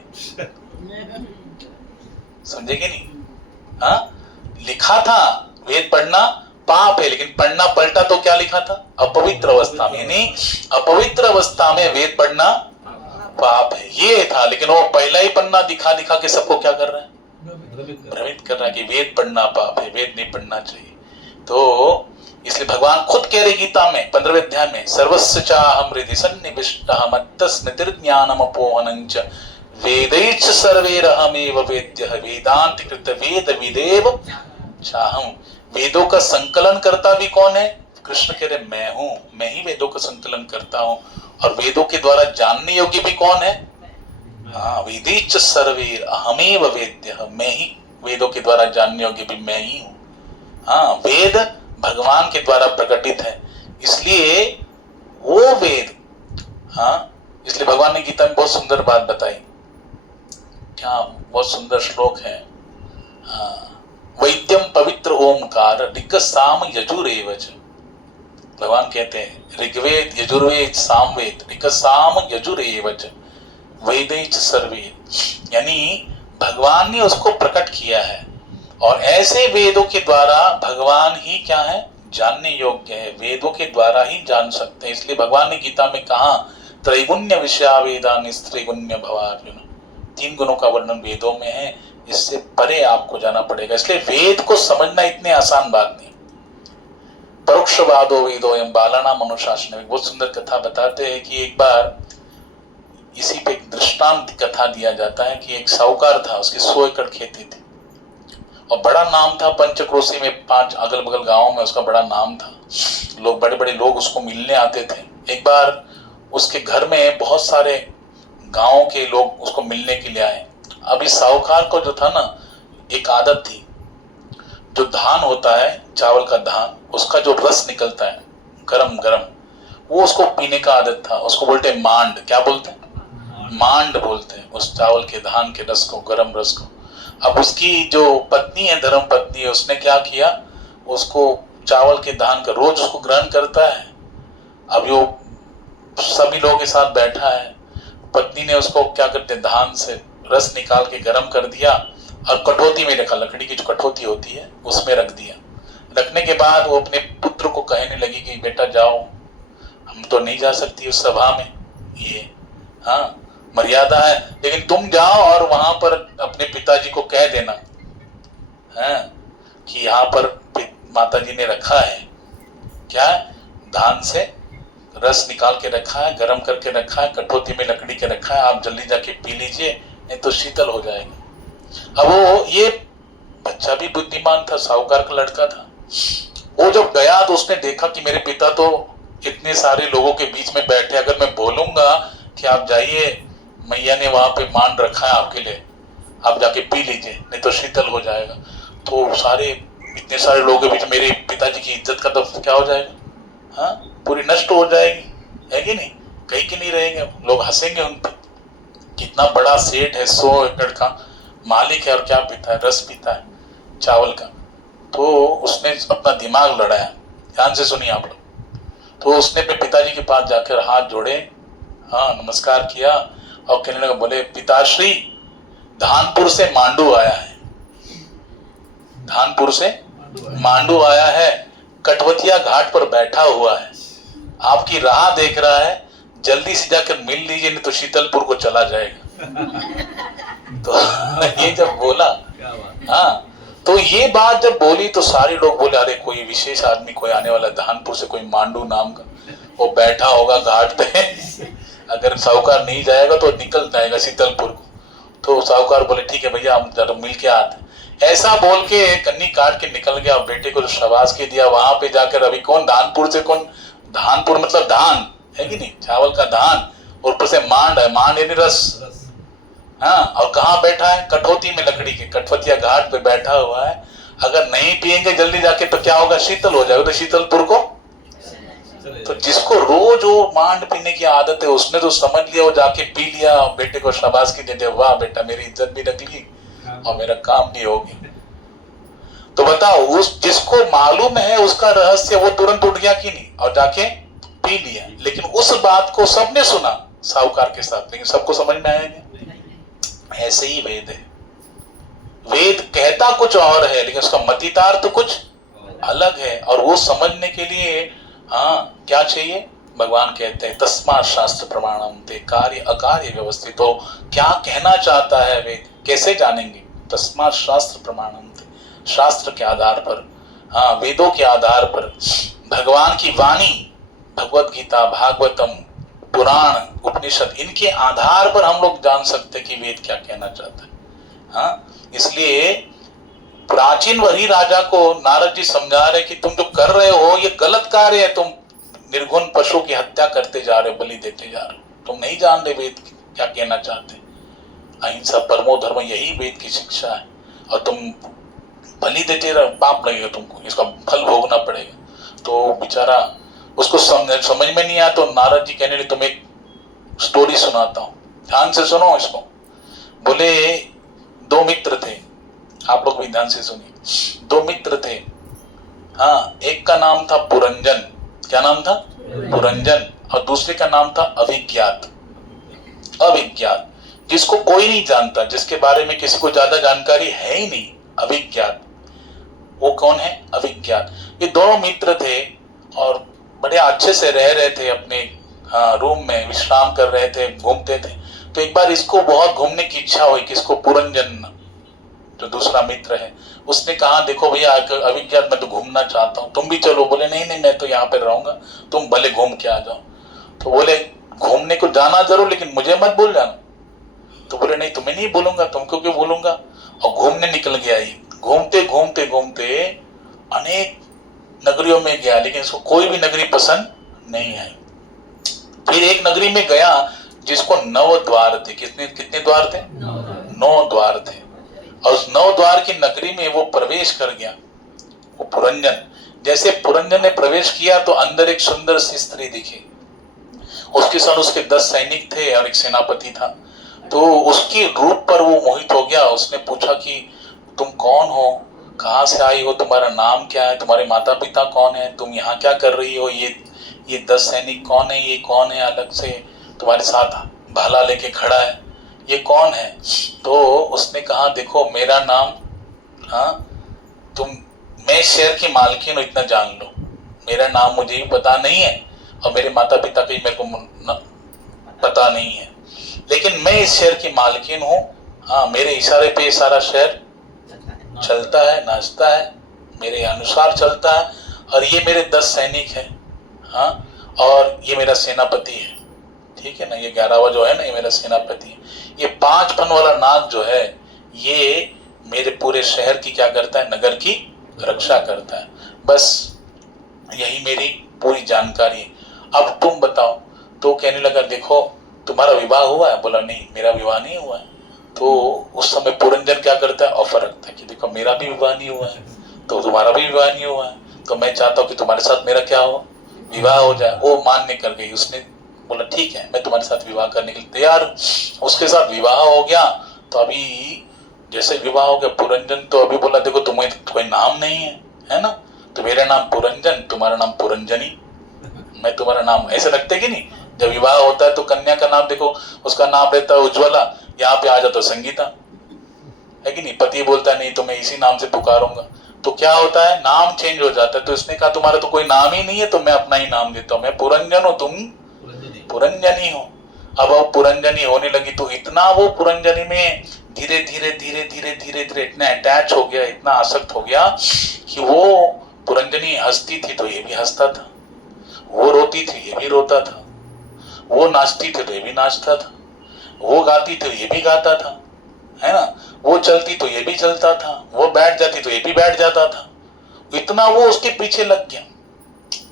समझेंगे नहीं? हाँ, लिखा था वेद पढ़ना पाप है, लेकिन पढ़ना पलटा तो क्या लिखा था, अपवित्र अवस्था में। यानी अपवित्र अवस्था में वेद पढ़ना पाप है, ये था। लेकिन वो पहला ही पन्ना दिखा दिखा के सबको क्या कर रहा है, भ्रमित कर रहा है कि वेद पढ़ना पाप है, वेद नहीं पढ़ना चाहिए। तो इसलिए भगवान खुद कह रहे गीता में 15वें अध्याय में, सर्वस्य चाहम हृदि सन्निविष्टः मत्तस्मृतिर्ज्ञानम अपोहनञ्च वेदैश्च सर्वैरहमेव वेद्यः वेदांत कृत वेद विदेव चाहम। वेदों का संकलन करता भी कौन है? कृष्ण कह रहे मैं हूं, मैं ही वेदों का संकलन करता हूं। और वेदों के द्वारा जानने योग्य भी कौन है? हाँ, वेदैश्च सर्वैर अहमेव वेद्यः, मैं ही वेदों के द्वारा जानने योग्य भी मैं ही हूं। हाँ, वेद भगवान के द्वारा प्रकटित है, इसलिए वो वेद, हाँ, इसलिए भगवान ने गीता में बहुत सुंदर बात बताई, क्या बहुत सुंदर श्लोक है, वैद्यम पवित्र ओमकार ऋग साम यजुरेवच। भगवान कहते हैं ऋग्वेद यजुर्वेद सामवेद ऋग साम यजुरेवच वेदैच सर्वेद, यानी भगवान ने उसको प्रकट किया है और ऐसे वेदों के द्वारा भगवान ही क्या है, जानने योग्य है, वेदों के द्वारा ही जान सकते हैं। इसलिए भगवान ने गीता में कहा त्रैगुण्य विषया वेदा निस्त्रैगुण्य भवार्जुन, 3 गुणों का वर्णन वेदों में है, इससे परे आपको जाना पड़ेगा। इसलिए वेद को समझना इतनी आसान बात नहीं। परोक्षवादो वेदो एवं बालानाम अनुशासन, एक बहुत सुंदर कथा बताते हैं कि एक बार इसी पे एक दृष्टांत कथा दिया जाता है कि एक साहूकार था, उसकी 100 एकड़ खेती थी और बड़ा नाम था, पंचक्रोशी में 5 अगल बगल गांवों में उसका बड़ा नाम था, लोग बड़े बड़े लोग उसको मिलने आते थे। एक बार उसके घर में बहुत सारे गांव के लोग उसको मिलने के लिए आए। अब इस साहूकार को जो था ना, एक आदत थी, जो धान होता है, चावल का धान, उसका जो रस निकलता है गरम गरम, वो उसको पीने का आदत था। उसको बोलते हैं मांड, क्या बोलते हैं, मांड बोलते हैं उस चावल के धान के रस को, गरम रस को। अब उसकी जो पत्नी है, धर्म पत्नी है, उसने क्या किया, उसको चावल के धान का रोज उसको ग्रहण करता है। अब वो सभी लोगों के साथ बैठा है, पत्नी ने उसको क्या करते, धान से रस निकाल के गर्म कर दिया और कटोती में रखा, लकड़ी की जो कटोती होती है उसमें रख दिया। रखने के बाद वो अपने पुत्र को कहने लगी कि बेटा जाओ, हम तो नहीं जा सकती उस सभा में, ये हाँ मर्यादा है, लेकिन तुम जाओ और वहां पर अपने पिताजी को कह देना है कि यहाँ पर माताजी ने रखा है, क्या है, धान से रस निकाल के रखा है, गरम करके रखा है, कटोती में लकड़ी के रखा है, आप जल्दी जाके पी लीजिए, नहीं तो शीतल हो जाएगा। अब वो ये बच्चा भी बुद्धिमान था, साहूकार का लड़का था, वो जब गया तो उसने देखा कि मेरे पिता तो इतने सारे लोगों के बीच में बैठे, अगर मैं बोलूंगा कि आप जाइए, मैया ने वहां पे मान रखा है आपके लिए, आप जाके पी लीजिए, नहीं तो शीतल हो जाएगा, तो सारे इतने सारे लोगों के बीच मेरे पिताजी की इज्जत का तो क्या हो जाएगा, हाँ पूरी नष्ट हो जाएगी, है कि नहीं, कहीं के नहीं रहेंगे, लोग हंसेंगे उन पर। कितना बड़ा सेठ है, 100 एकड़ का मालिक है और क्या पीता है, रस पीता है चावल का। तो उसने अपना दिमाग लड़ाया, ध्यान से सुनिए आप लोग। तो उसने अपने पिताजी के पास जाकर हाथ जोड़े, हाँ नमस्कार किया और कहने लगा, बोले पिताश्री धानपुर से मांडू आया है, धानपुर से मांडू आया है, कटवतिया घाट पर बैठा हुआ है, आपकी राह देख रहा है, जल्दी से जाकर मिल लीजिए, नहीं तो शीतलपुर को चला जाएगा। तो ये जब बोला, हाँ तो ये बात जब बोली तो सारे लोग बोले, अरे कोई विशेष आदमी कोई आने वाला, धानपुर से कोई मांडू नाम का, वो बैठा होगा घाट पे, अगर साहूकार नहीं जाएगा तो निकल जाएगा शीतलपुर को। तो साहूकार बोले ठीक है भैया, हम जरा मिल के आते। ऐसा बोल के कन्नी काट के निकल गया, बेटे को शाबाश के दिया। वहां पे जाकर अभी कौन धानपुर से, कौन धानपुर मतलब धान है कि नहीं, चावल का धान, और ऊपर से मांड है, मांड यानी रस, हाँ, और कहाँ बैठा है, कटौती में लकड़ी के, कटवतिया घाट पे बैठा हुआ है। अगर नहीं पिएंगे जल्दी जाके तो क्या होगा, शीतल हो जाएगा, तो शीतलपुर को। तो जिसको रोज वो मांड पीने की आदत है, उसने तो समझ लिया, वो जाके पी लिया, बेटे को शाबाश की दे दे, वाह बेटा मेरी इज्जत भी रख ली और मेरा काम भी हो गया। तो बताओ, उस जिसको मालूम है उसका रहस्य, वो तुरंत उठ गया कि नहीं और जाके पी लिया। लेकिन उस बात को सबने सुना साहूकार के साथ, लेकिन सबको समझ में आया नहीं। ऐसे ही वेद है, वेद कहता कुछ और है लेकिन उसका मतितार्थ तो कुछ अलग है। और वो समझने के लिए हाँ क्या चाहिए, भगवान कहते हैं तस्मात् शास्त्र प्रमाणम ते कार्य अकार्य व्यवस्थित। तो क्या कहना चाहता है वेद, कैसे जानेंगे, तस्मात् शास्त्र प्रमाणम ते, शास्त्र के आधार पर, हाँ वेदों के आधार पर, भगवान की वाणी, भगवत गीता, भागवतम, पुराण, उपनिषद, इनके आधार पर हम लोग जान सकते हैं कि वेद क्या कहना चाहता है। हाँ इसलिए प्राचीन वही राजा को नारद जी समझा रहे कि तुम जो कर रहे हो ये गलत कार्य है, तुम निर्गुण पशु की हत्या करते जा रहे हो, बलि देते जा रहे हो, तुम नहीं जान रहे वेद क्या कहना चाहते। अहिंसा परमो धर्म, यही वेद की शिक्षा है। और तुम भली दे तेरा पाप लगेगा तुमको, इसका फल भोगना पड़ेगा। तो बेचारा उसको समझ में नहीं आया, तो नारद जी कहने लगे तुम एक स्टोरी सुनाता हूँ, ध्यान से सुनो इसको। बोले दो मित्र थे, आप लोग भी ध्यान से सुनिए। दो मित्र थे, हाँ, एक का नाम था पुरंजन। क्या नाम था? पुरंजन। और दूसरे का नाम था अविज्ञात। अविज्ञात, जिसको कोई नहीं जानता, जिसके बारे में किसी को ज्यादा जानकारी है ही नहीं, अविज्ञात। वो कौन है? अविज्ञात। ये दोनों मित्र थे और बड़े अच्छे से रह रहे थे अपने रूम में, विश्राम कर रहे थे, घूमते थे। तो एक बार इसको बहुत घूमने की इच्छा हुई, किसको? पुरंजन, जो दूसरा मित्र है। उसने कहा देखो भैया अविज्ञात, मैं तो घूमना चाहता हूँ, तुम भी चलो। बोले नहीं नहीं, मैं तो यहाँ पे रहूंगा, तुम भले घूम के आ जाओ। तो बोले घूमने को जाना जरूर, लेकिन मुझे मत भूल जाना। तो बोले नहीं, तुम्हें नहीं बोलूंगा, तुमको क्यों बोलूंगा। और घूमने निकल गया ये। घूमते घूमते घूमते अनेक नगरियों में गया, लेकिन इसको कोई भी नगरी पसंद नहीं आई। फिर एक नगरी में गया जिसको 9 द्वार थे। कितने द्वार थे? 9 द्वार थे। और उस 9 द्वार की नगरी में वो प्रवेश कर गया, वो पुरंजन। जैसे पुरंजन ने प्रवेश किया तो अंदर एक सुंदर सी स्त्री दिखी। उसके साथ उसके 10 सैनिक थे और एक सेनापति था। तो उसके रूप पर वो मोहित हो गया। उसने पूछा कि तुम कौन हो, कहाँ से आई हो, तुम्हारा नाम क्या है, तुम्हारे माता पिता कौन है, तुम यहाँ क्या कर रही हो, ये 10 सैनिक कौन है, ये कौन है अलग से तुम्हारे साथ भाला लेके खड़ा है, ये कौन है। तो उसने कहा देखो मेरा नाम, मैं शहर की मालकिन हूं, इतना जान लो। मेरा नाम मुझे भी पता नहीं है और मेरे माता पिता का मेरे को पता नहीं है, लेकिन मैं इस शहर की मालकिन हूँ। हाँ, मेरे इशारे पे सारा शहर चलता है, नाचता है, मेरे अनुसार चलता है। और ये मेरे 10 सैनिक हैं, हाँ, और ये मेरा सेनापति है, ठीक है ना। ये 11वां जो है ना, ये मेरा सेनापति है। ये 5 फन वाला नाग जो है, ये मेरे पूरे शहर की क्या करता है? नगर की रक्षा करता है। बस यही मेरी पूरी जानकारी है, अब तुम बताओ। तो कहने लगा देखो तुम्हारा विवाह हुआ है? बोला नहीं, मेरा विवाह नहीं हुआ है। तो उस समय पुरंजन क्या करता है? ऑफर रखता है कि देखो मेरा भी विवाह नहीं हुआ है, तो तुम्हारा भी विवाह नहीं हुआ है, तो मैं चाहता हूँ कि तुम्हारे साथ मेरा क्या हो? विवाह हो जाए। वो मान्य कर गई। उसने बोला ठीक है, मैं तुम्हारे साथ विवाह करने के लिए तैयार हूँ। उसके साथ विवाह हो गया। तो अभी जैसे विवाह हो गया, पुरंजन तो अभी बोला देखो तुम्हें कोई नाम नहीं है ना, तो मेरा नाम पुरंजन, तुम्हारा नाम पुरंजनी। मैं तुम्हारा नाम ऐसे रखते कि नहीं, जब विवाह होता है तो कन्या का नाम देखो, उसका नाम रहता है उज्ज्वला, यहाँ पे आ जाता है संगीता, है कि नहीं। पति बोलता है नहीं तो मैं इसी नाम से पुकारूंगा, तो क्या होता है? नाम चेंज हो जाता है। तो इसने कहा तुम्हारा तो कोई नाम ही नहीं है, तो मैं अपना ही नाम देता हूँ, मैं पुरंजन हूँ, तुम पुरंजनी हो। अब वो पुरंजनी होने लगी तो इतना वो पुरंजनी में धीरे धीरे धीरे धीरे धीरे धीरे इतना अटैच हो गया, इतना आसक्त हो गया कि वो पुरंजनी हंसती थी तो ये भी हंसता था, वो रोती थी ये भी रोता था, वो नाचती थी तो ये भी नाचता था, वो गाती तो ये भी गाता था, है ना। वो चलती तो ये भी चलता था, वो बैठ जाती तो ये भी बैठ जाता था। इतना वो उसके पीछे लग गया,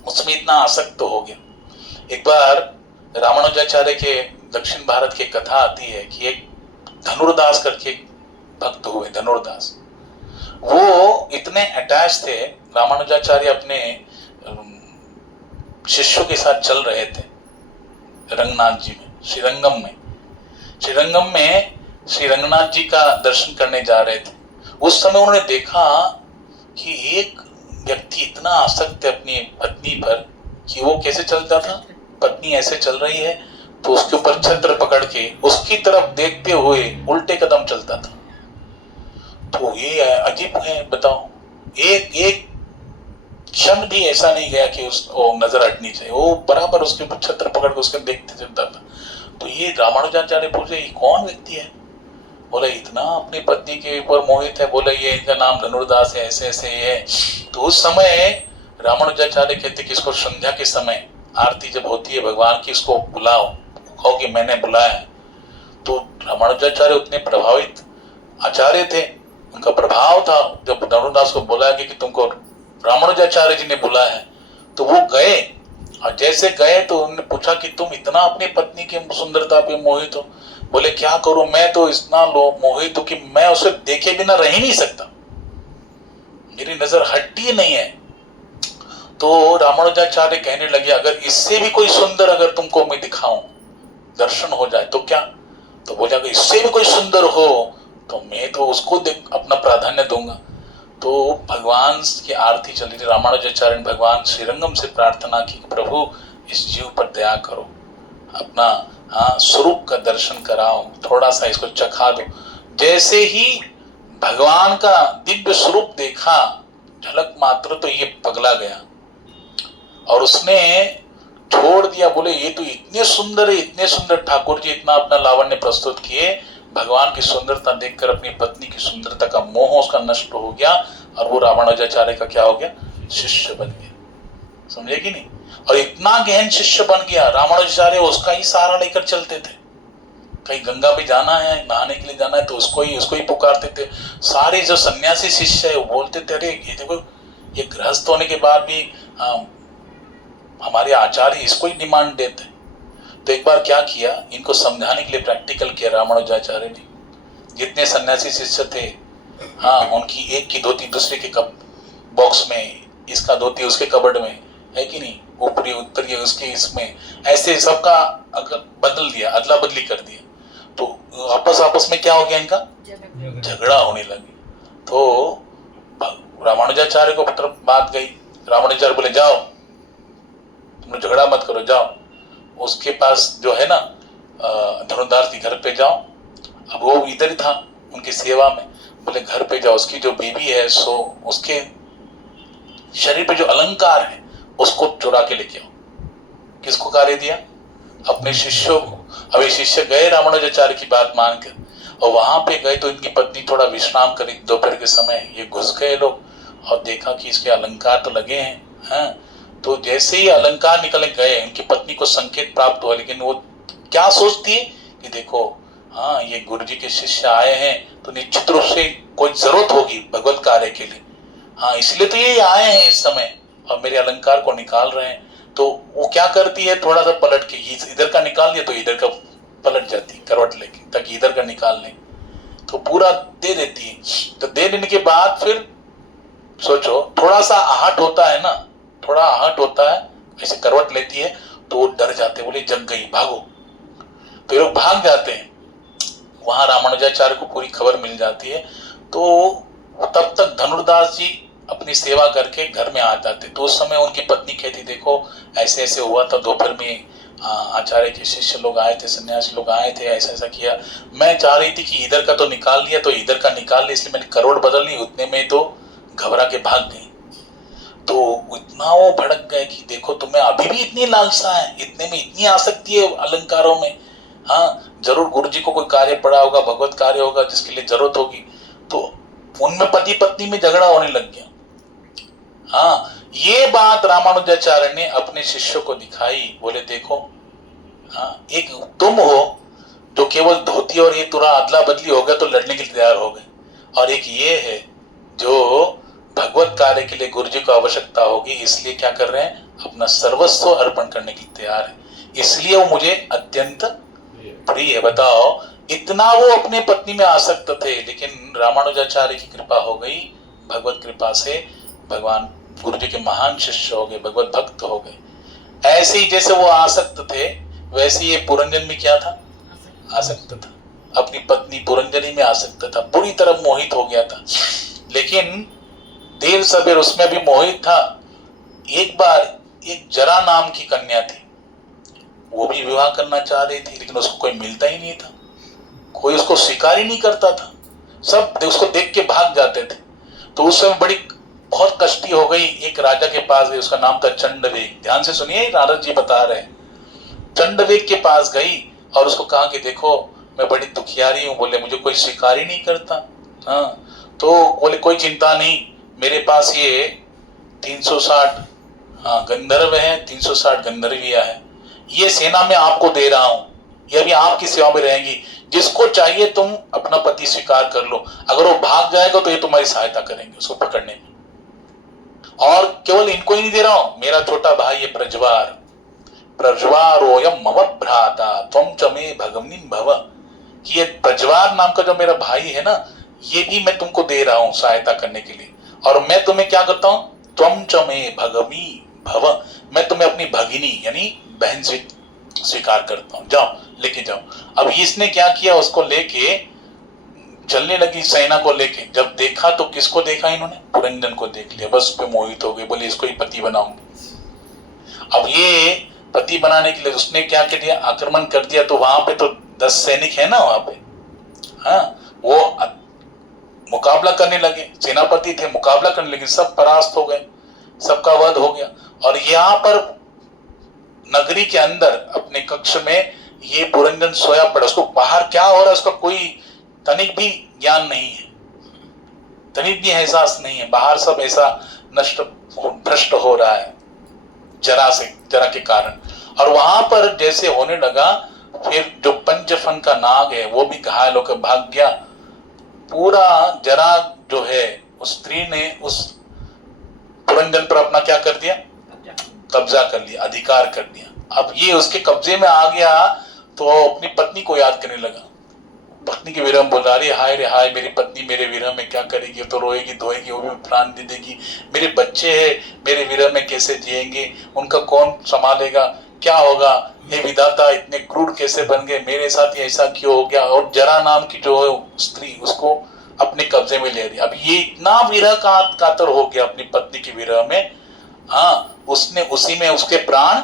उसमें इतना आसक्त हो गया। एक बार रामानुजाचार्य के दक्षिण भारत की कथा आती है कि एक धनुर्दास करके भक्त हुए, धनुर्दास। वो इतने अटैच थे, रामानुजाचार्य अपने शिष्यों के साथ चल रहे थे रंगनाथ जी में, श्रीरंगम में। श्रीरंगम में श्री रंगनाथ जी का दर्शन करने जा रहे थे। उस समय उन्होंने देखा कि एक व्यक्ति इतना आसक्त है अपनी पत्नी पर कि वो कैसे चलता था, पत्नी ऐसे चल रही है तो उसके ऊपर छत्र पकड़ के उसकी तरफ देखते हुए उल्टे कदम चलता था। तो ये अजीब है, बताओ। एक एक क्षण भी ऐसा नहीं गया कि उसको नजर हटनी चाहिए, वो बराबर उसके ऊपर छत्र पकड़ के उसके देखते चलता था। तो ये रामानुजाचार्य पूछे ये कौन व्यक्ति है? बोले इतना अपनी पत्नी के ऊपर मोहित है, बोले ये इनका नाम धनुर्दास है, ऐसे ऐसे है। तो उस समय रामानुजाचार्य कहते कि इसको संध्या के समय आरती जब होती है भगवान की, इसको बुलाओ, कहो कि मैंने बुलाया है। तो रामानुजाचार्य उतने प्रभावित आचार्य थे, उनका प्रभाव था, जब धनुर्दास को बुलाया कि तुमको रामानुजाचार्य जी ने बुलाया है, तो वो गए। और जैसे गए तो उन्होंने पूछा कि तुम इतना अपनी पत्नी की सुंदरता पे मोहित हो? बोले क्या करूं, मैं तो इतना मोहित हूं कि मैं उसे देखे बिना रह ही नहीं सकता। मेरी नजर हटती नहीं है। तो रामानुजाचार्य कहने लगे अगर इससे भी कोई सुंदर अगर तुमको मैं दिखाऊं, दर्शन हो जाए तो क्या? तो बोले अगर इससे भी कोई सुंदर हो तो मैं तो उसको अपना प्राधान्य दूंगा। तो भगवान की आरती चल रही थी, रामानुजाचार्य ने भगवान श्रीरंगम से प्रार्थना की, प्रभु इस जीव पर दया करो, अपना स्वरूप का दर्शन कराओ, थोड़ा सा इसको चखा दो। जैसे ही भगवान का दिव्य स्वरूप देखा, झलक मात्र, तो ये पगला गया और उसने छोड़ दिया। बोले ये तो इतने सुंदर है, इतने सुंदर ठाकुर जी इतना अपना लावण्य प्रस्तुत किए, भगवान की सुंदरता देखकर अपनी पत्नी की सुंदरता का मोह उसका नष्ट हो गया और वो रामानुजाचार्य का क्या हो गया? शिष्य बन गया। समझे कि नहीं? और इतना गहन शिष्य बन गया, रामानुजाचार्य उसका ही सहारा लेकर चलते थे। कहीं गंगा पे जाना है, नहाने के लिए जाना है तो उसको ही पुकारते थे। सारे जो सन्यासी शिष्य है वो बोलते थे अरे ये देखो, ये गृहस्थ होने के बाद भी हमारे आचार्य इसको ही डिमांड देते। तो एक बार क्या किया, इनको समझाने के लिए प्रैक्टिकल किया रामानुजाचार्य ने। जितने सन्यासी शिष्य थे, उनकी एक की धोती दूसरे के बॉक्स में, इसका धोती उसके कबर्ड में, है कि नहीं, ऊपरी उत्तरी उसके इसमें, ऐसे सबका बदल दिया, अदला बदली कर दिया। तो आपस में क्या हो गया, इनका झगड़ा होने लगी। तो रामानुजाचार्य को बात गई, रामानुजाचार्य बोले जाओ तुम लोग झगड़ा मत करो, जाओ उसके पास जो है ना धनुर्धार के घर पे जाओ। अब वो इधर ही था उनकी सेवा में। बोले घर पे जाओ, उसकी जो बेबी है सो उसके शरीर पे जो अलंकार है उसको चुरा के लेके आओ। किसको कार्य दिया? अपने शिष्यों को। अब ये शिष्य गए रामानुजाचार्य की बात मानकर, और वहां पे गए तो इनकी पत्नी थोड़ा विश्राम करी दोपहर के समय। ये घुस गए लोग और देखा कि इसके अलंकार तो लगे हैं। तो जैसे ही अलंकार निकले गए, उनकी पत्नी को संकेत प्राप्त हुआ, लेकिन वो क्या सोचती है कि देखो ये गुरु जी के शिष्य आए हैं तो निश्चित रूप से कोई जरूरत होगी भगवत कार्य के लिए, इसलिए तो ये आए हैं इस समय और मेरे अलंकार को निकाल रहे हैं। तो वो क्या करती है, थोड़ा सा पलट के इधर का निकाल दिया तो इधर का पलट जाती करवट लेके, ताकि इधर का निकाल लें। तो पूरा दे देती है। तो दे देने के बाद फिर सोचो, थोड़ा सा आहट होता है ना, थोड़ा आहट होता है, ऐसे करवट लेती है तो वो डर जाते, बोले जग गई, भागो। तो ये लोग भाग जाते हैं। वहां रामानुजाचार्य को पूरी खबर मिल जाती है। तो तब तक धनुर्दास जी अपनी सेवा करके घर में आ जाते। तो उस समय उनकी पत्नी कहती देखो ऐसे ऐसे हुआ था, दोपहर में आचार्य के शिष्य लोग आए थे, सन्यासी लोग आए थे, ऐसा ऐसा किया। मैं चाह रही थी कि इधर का तो निकाल लिया तो इधर का निकाल लिया, इसलिए मैंने करोड़ बदल ली, उतने में तो घबरा के भाग गई। तो इतना वो भड़क गए कि देखो तुम्हें अभी भी इतनी लालसा है, इतने में इतनी आसक्ति है अलंकारों में। जरूर गुरु जी को कोई कार्य पड़ा होगा, भगवत कार्य होगा जिसके लिए जरूरत होगी। तो उनमें पति पत्नी में झगड़ा होने लग गया। ये बात रामानुजाचार्य ने अपने शिष्यों को दिखाई। बोले देखो, एक तुम हो जो केवल धोती और ये तुरा अदला बदली हो गया तो लड़ने के लिए तैयार हो गए, और एक ये है जो भगवत कार्य के लिए गुरु जी को आवश्यकता होगी, इसलिए क्या कर रहे हैं, अपना सर्वस्व अर्पण करने के लिए तैयार है, इसलिए वो मुझे अत्यंत प्रिय है। बताओ, इतना वो अपने पत्नी में आसक्त थे, लेकिन रामानुजाचार्य की कृपा हो गई, भगवत कृपा से भगवान गुरु जी के महान शिष्य हो गए, भगवत भक्त हो गए। ऐसे ही जैसे वो आसक्त थे, वैसे ये पुरंजन भी क्या था, आसक्त था, अपनी पत्नी पुरंजनी में आसक्त था, पूरी तरह मोहित हो गया था। लेकिन देर सबेर उसमें भी मोहित था। एक बार एक जरा नाम की कन्या थी, वो भी विवाह करना चाह रही थी, लेकिन उसको कोई मिलता ही नहीं था, कोई उसको स्वीकार ही नहीं करता था, सब उसको देख के भाग जाते थे। तो उस समय बड़ी बहुत कष्टी हो गई। एक राजा के पास गई, उसका नाम था चंडवेग। ध्यान से सुनिए, नारद जी बता रहे हैं। चंडवेग के पास गई और उसको कहा कि देखो मैं बड़ी दुखियारी हूं, बोले मुझे कोई स्वीकार ही नहीं करता। तो बोले कोई चिंता नहीं, मेरे पास ये 360 गंधर्व हैं, 360 गंधर्विया है, ये सेना में आपको दे रहा हूं, ये अभी आपकी सेवा में रहेंगी, जिसको चाहिए तुम अपना पति स्वीकार कर लो, अगर वो भाग जाएगा तो ये तुम्हारी सहायता करेंगे उसको पकड़ने में। और केवल इनको ही नहीं दे रहा हूं, मेरा छोटा भाई है प्रज्वार, प्रज्वारोयम मम भ्राता त्वं च मे भगवनी भव, कि ये प्रज्वार नाम का जो मेरा भाई है ना, ये भी मैं तुमको दे रहा हूं सहायता करने के लिए। और मैं तुम्हें क्या करता हूं, त्वम च मे भगवी भव, मैं तुम्हें अपनी भगिनी यानी बहन से स्वीकार करता हूं, जाओ लेके जाओ। अब इसने क्या किया, उसको लेके चलने लगी सेना को लेके। जब देखा तो किसको देखा इन्होंने, पुरंजन को देख लिया, बस उस पे मोहित हो गए, बोले इसको ही पति बनाऊंगी। अब ये पति बनाने के लिए उसने क्या कर दिया, आक्रमण कर दिया। तो वहां पे तो 10 सैनिक है ना वहां पे, हाँ, वो मुकाबला करने लगे, सेनापति थे, मुकाबला करने लगे, सब परास्त हो गए, सबका वध हो गया। और यहाँ पर नगरी के अंदर अपने कक्ष में ये पुरंजन सोया पड़ा, उसको बाहर क्या हो रहा है उसका कोई तनिक भी ज्ञान नहीं है, तनिक भी एहसास नहीं है। बाहर सब ऐसा नष्ट भ्रष्ट हो रहा है जरा के कारण। और वहां पर जैसे होने लगा, फिर जो पंचफन का नाग है वो भी घायल होकर भाग गया। पूरा जरा जो है उस स्त्री ने उस पुरंजन पर अपना क्या कर दिया, कब्जा कर लिया, अधिकार कर दिया। अब ये उसके कब्जे में आ गया तो अपनी पत्नी को याद करने लगा। पत्नी के विरह में बोल रहा, अरे हाय रे हाय, मेरी पत्नी मेरे विरह में क्या करेगी, तो रोएगी धोएगी, वो भी प्राण दे देगी, मेरे बच्चे हैं मेरे विरह में कैसे जिएंगे, उनका कौन संभालेगा, क्या होगा, हे विधाता इतने क्रूर कैसे बन गए, मेरे साथ ये ऐसा क्यों हो गया। और जरा नाम की जो स्त्री उसको अपने कब्जे में ले रही। अब ये इतना विरह कातर हो गया अपनी पत्नी के विरह में, हाँ, उसने उसी में उसके प्राण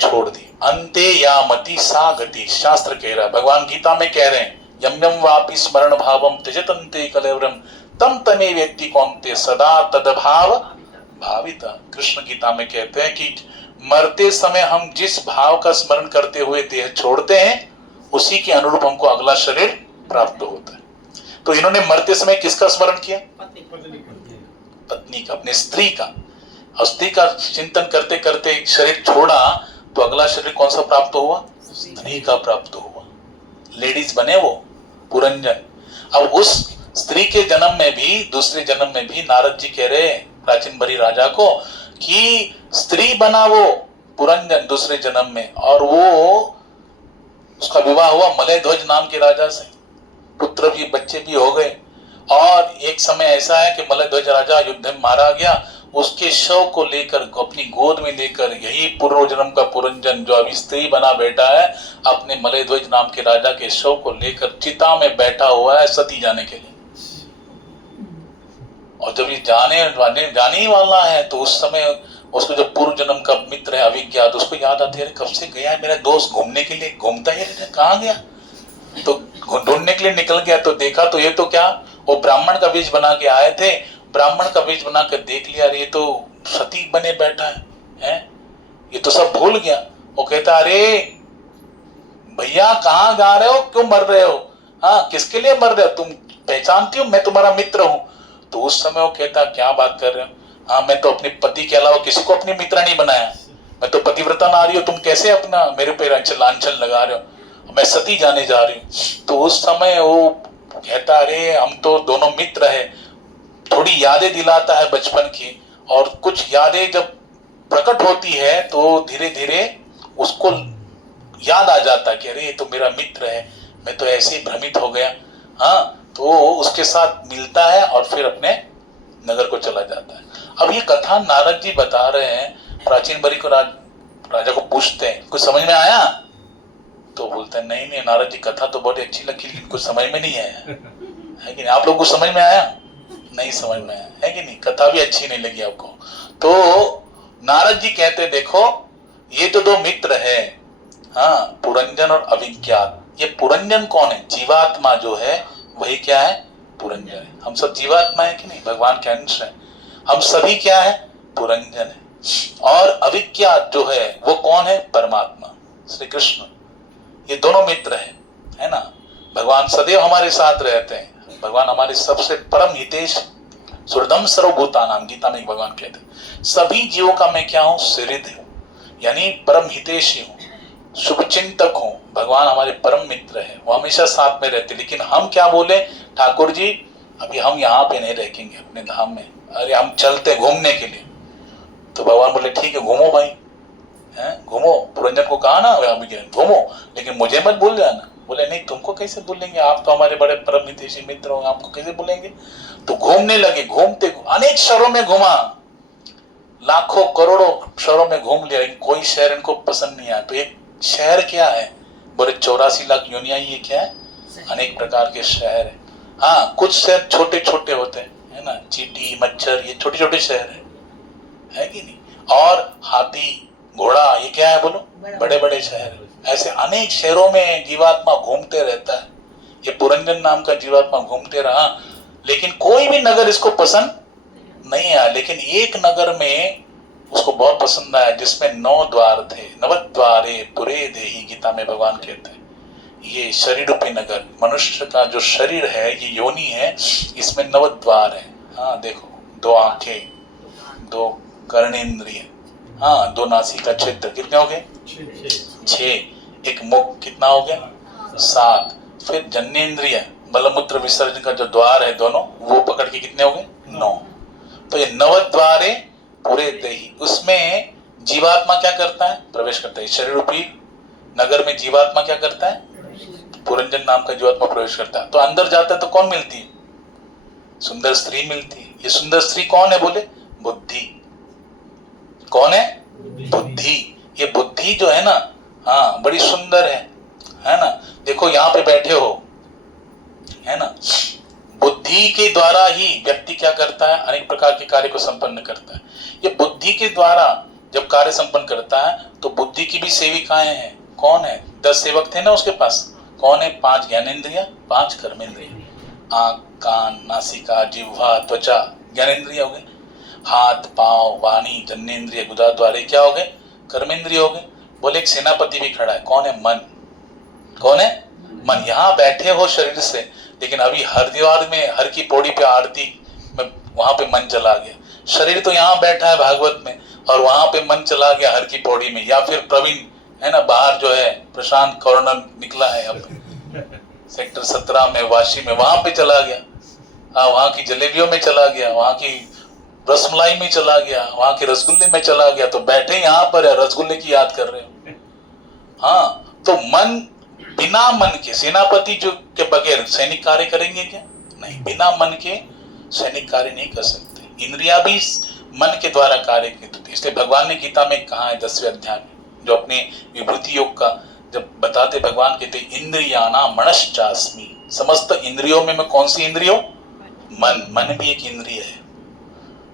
छोड़ दी। अंते या मति सा गति, शास्त्र कह रहा है, भगवान गीता में कह रहे हैं, यम यम वापि स्मरण भावम त्यजत अंते कलेवरम तम तमे व्यक्ति कौन्ते सदा तदभाव भाविता। कृष्ण गीता में कहते हैं कि मरते समय हम जिस भाव का स्मरण करते हुए देह छोड़ते हैं उसी के अनुरूप हमको अगला शरीर प्राप्त होता है। तो इन्होंने मरते समय किसका स्मरण किया, पत्नी का, अपने स्त्री का। और स्त्री का चिंतन करते करते शरीर छोड़ा तो अगला शरीर कौन सा प्राप्त हुआ, स्त्री का प्राप्त हुआ। लेडीज बने वो पुरंजन। अब उस स्त्री के जन्म में भी, दूसरे जन्म में भी नारद जी कह रहे प्राचीन बरी राजा को कि स्त्री बना वो पुरंजन दूसरे जन्म में, और वो उसका विवाह हुआ मलय ध्वज नाम के राजा से, पुत्र भी बच्चे भी हो गए। और एक समय ऐसा है कि मलय ध्वज राजा युद्ध में मारा गया, उसके शव को लेकर अपनी गोद में लेकर यही पूर्व जन्म का पुरंजन जो अभी स्त्री बना बैठा है, अपने मलय ध्वज नाम के राजा के शव को लेकर चिता में बैठा हुआ है सती जाने के लिए। और जब ये जाने ही वाला है तो उस समय उसको जो पूर्व जन्म का मित्र है अविज्ञात, उसको याद आती है, कब से गया है मेरा दोस्त घूमने के लिए, घूमता ही रहता, कहाँ गया। तो ढूंढने के लिए निकल गया तो देखा तो ये तो क्या, वो ब्राह्मण का वेश बना के आए थे, ब्राह्मण का वेश बना कर देख लिया, ये तो सती बने बैठा है, ये तो सब भूल गया। वो कहता, अरे भैया कहाँ जा रहे हो, क्यों मर रहे हो, हाँ किसके लिए मर रहे हो, तुम पहचानती हो मैं तुम्हारा मित्र हूं। तो उस समय वो कहता, क्या बात कर रहे हो, हाँ मैं तो अपने पति के अलावा किसी को अपनी मित्र नहीं बनाया, मैं तो पतिव्रता नारी हूं, तुम कैसे अपना मेरे पे लांछन लगा रहे हो, मैं सती जाने जा रही हूँ। तो उस समय वो कहता, अरे हम तो दोनों मित्र है, थोड़ी यादें दिलाता है बचपन की, और कुछ यादें जब प्रकट होती है तो धीरे धीरे उसको याद आ जाता है कि अरे ये तो मेरा मित्र है, मैं तो ऐसे ही भ्रमित हो गया। हाँ, तो उसके साथ मिलता है और फिर अपने नगर को चला जाता है। अब ये कथा नारद जी बता रहे हैं, प्राचीन बरी को राजा को पूछते हैं कुछ समझ में आया, तो बोलते हैं नहीं नारद जी कथा तो बहुत अच्छी लगी लेकिन कुछ समझ में नहीं आया, है कि नहीं। आप लोग को समझ में आया, नहीं समझ में आया, है कि नहीं, कथा भी अच्छी नहीं लगी आपको। तो नारद जी कहते देखो ये तो दो मित्र है, हाँ, पुरंजन और अविज्ञात। ये पुरंजन कौन है, जीवात्मा जो है वही क्या है, पुरंजन है। हम सब जीवात्मा है कि नहीं, भगवान के अंश है, हम सभी क्या है, पुरंजन है। और अविज्ञात जो है वो कौन है, परमात्मा श्री कृष्ण। ये दोनों मित्र है ना। भगवान सदैव हमारे साथ रहते हैं, भगवान हमारे सबसे परम हितेश, सुहृदम सर्वभूतानाम, गीता में भगवान कहते हैं सभी जीवों का मैं क्या हूं, सुहृद हूं, यानी परम हितेशी हूं, शुभ चिंतक हूं। भगवान हमारे परम मित्र है, वो हमेशा साथ में रहते। लेकिन हम क्या बोले, ठाकुर जी अभी हम यहाँ पे नहीं रहेंगे अपने धाम में, अरे हम चलते घूमने के लिए। तो भगवान बोले ठीक है घूमो भाई, घूमो। पुरंजन को कहा ना अभी घूमो, लेकिन मुझे मत भूल जाना, बोले नहीं, तुमको कैसे बोलेंगे, आप तो हमारे बड़े परम हितैषी मित्र हो, आपको कैसे बोलेंगे। तो घूमने लगे, घूमते अनेक शहरों में घुमा, लाखों करोड़ों शहरों में घूम लिया, कोई शहर इनको पसंद नहीं आया। तो एक शहर क्या है, बोले 84 लाख योनियां, ये क्या है, अनेक प्रकार के शहर है। हाँ, कुछ शहर छोटे छोटे होते हैं, है ना, चींटी मच्छर, ये छोटे छोटे शहर है कि नहीं। और हाथी घोड़ा, ये क्या है बोलो, बड़े बड़े शहर। ऐसे अनेक शहरों में जीवात्मा घूमते रहता है। ये पुरंजन नाम का जीवात्मा घूमते रहा, लेकिन कोई भी नगर इसको पसंद नहीं आया। लेकिन एक नगर में उसको बहुत पसंद आया, जिसमें 9 द्वार थे। नवद्वारे पुरे देहि, गीता में भगवान कहते हैं। ये शरीर रूपी नगर, मनुष्य का जो शरीर है, ये योनि है, इसमें 9 द्वार है। हाँ देखो, 2 आंखें, 2 कर्णेंद्रिय, हाँ 2 नासिका छिद्र, कितने हो गए 6, एक मुख, कितना हो गया 7, फिर जन्नेन्द्रिय मलमूत्र विसर्जन का जो द्वार है दोनों, वो पकड़ के कितने हो गए 9। तो ये 9 द्वारे पूरे दही, उसमें जीवात्मा क्या करता है, प्रवेश करता है। शरीर रूपी नगर में जीवात्मा क्या करता है, पुरंजन नाम का जीवात्मा प्रवेश करता है। तो अंदर जाता है तो कौन मिलती है, सुंदर स्त्री मिलती है। ये सुंदर स्त्री कौन है बोले, बुद्धि। कौन है, बुद्धि। ये बुद्धि जो है ना, हाँ बड़ी सुंदर है ना। देखो यहाँ पे बैठे हो, है ना, बुद्धि के द्वारा ही व्यक्ति क्या करता है, अनेक प्रकार के कार्य को संपन्न करता है। ये बुद्धि के द्वारा जब कार्य संपन्न करता है, तो बुद्धि की भी सेविकाएं हैं। कौन है, 10 सेवक थे ना उसके पास। कौन है, 5 ज्ञानेन्द्रिय, 5 कर्मेंद्रिय, आंख कान नासिका जिह्वा त्वचा, ज्ञानेन्द्रिय हो गए। हाथ पांव वाणी जन्नेन्द्रिय गुदा द्वारे क्या हो गए, कर्मेंद्रिय हो गए। बोले एक सेनापति भी खड़ा है, कौन है, मन। कौन है, मन। यहाँ बैठे हो शरीर से, लेकिन अभी हरिद्वार में हर की पौड़ी पे आरती में वहां पे मन चला गया। शरीर तो यहाँ बैठा है भागवत में, और वहां पे मन चला गया हर की पौड़ी में। या फिर प्रवीण है ना, बाहर जो है प्रशांत कॉर्नर निकला है अब सेक्टर 17 में, वाशी में, वहां पे चला गया। हाँ, वहां की जलेबियों में चला गया, वहां की रसमलाई में चला गया, वहां के रसगुल्ले में चला गया। तो बैठे यहाँ पर है, रसगुल्ले की याद कर रहे हो। हाँ, तो मन, बिना मन के सेनापति जो के बगैर सैनिक कार्य करेंगे क्या, नहीं, बिना मन के सैनिक कार्य नहीं कर सकते। इंद्रिया भी मन के द्वारा कार्य करती थी। इसलिए भगवान ने गीता में कहा है 10वें अध्याय में, जो अपने विभूति योग का जब बताते, भगवान कहते इंद्रियाना मनश्चास्मि, समस्त इंद्रियों में मैं कौन सी इंद्रिय हूं, मन। मन भी एक इंद्रिय है,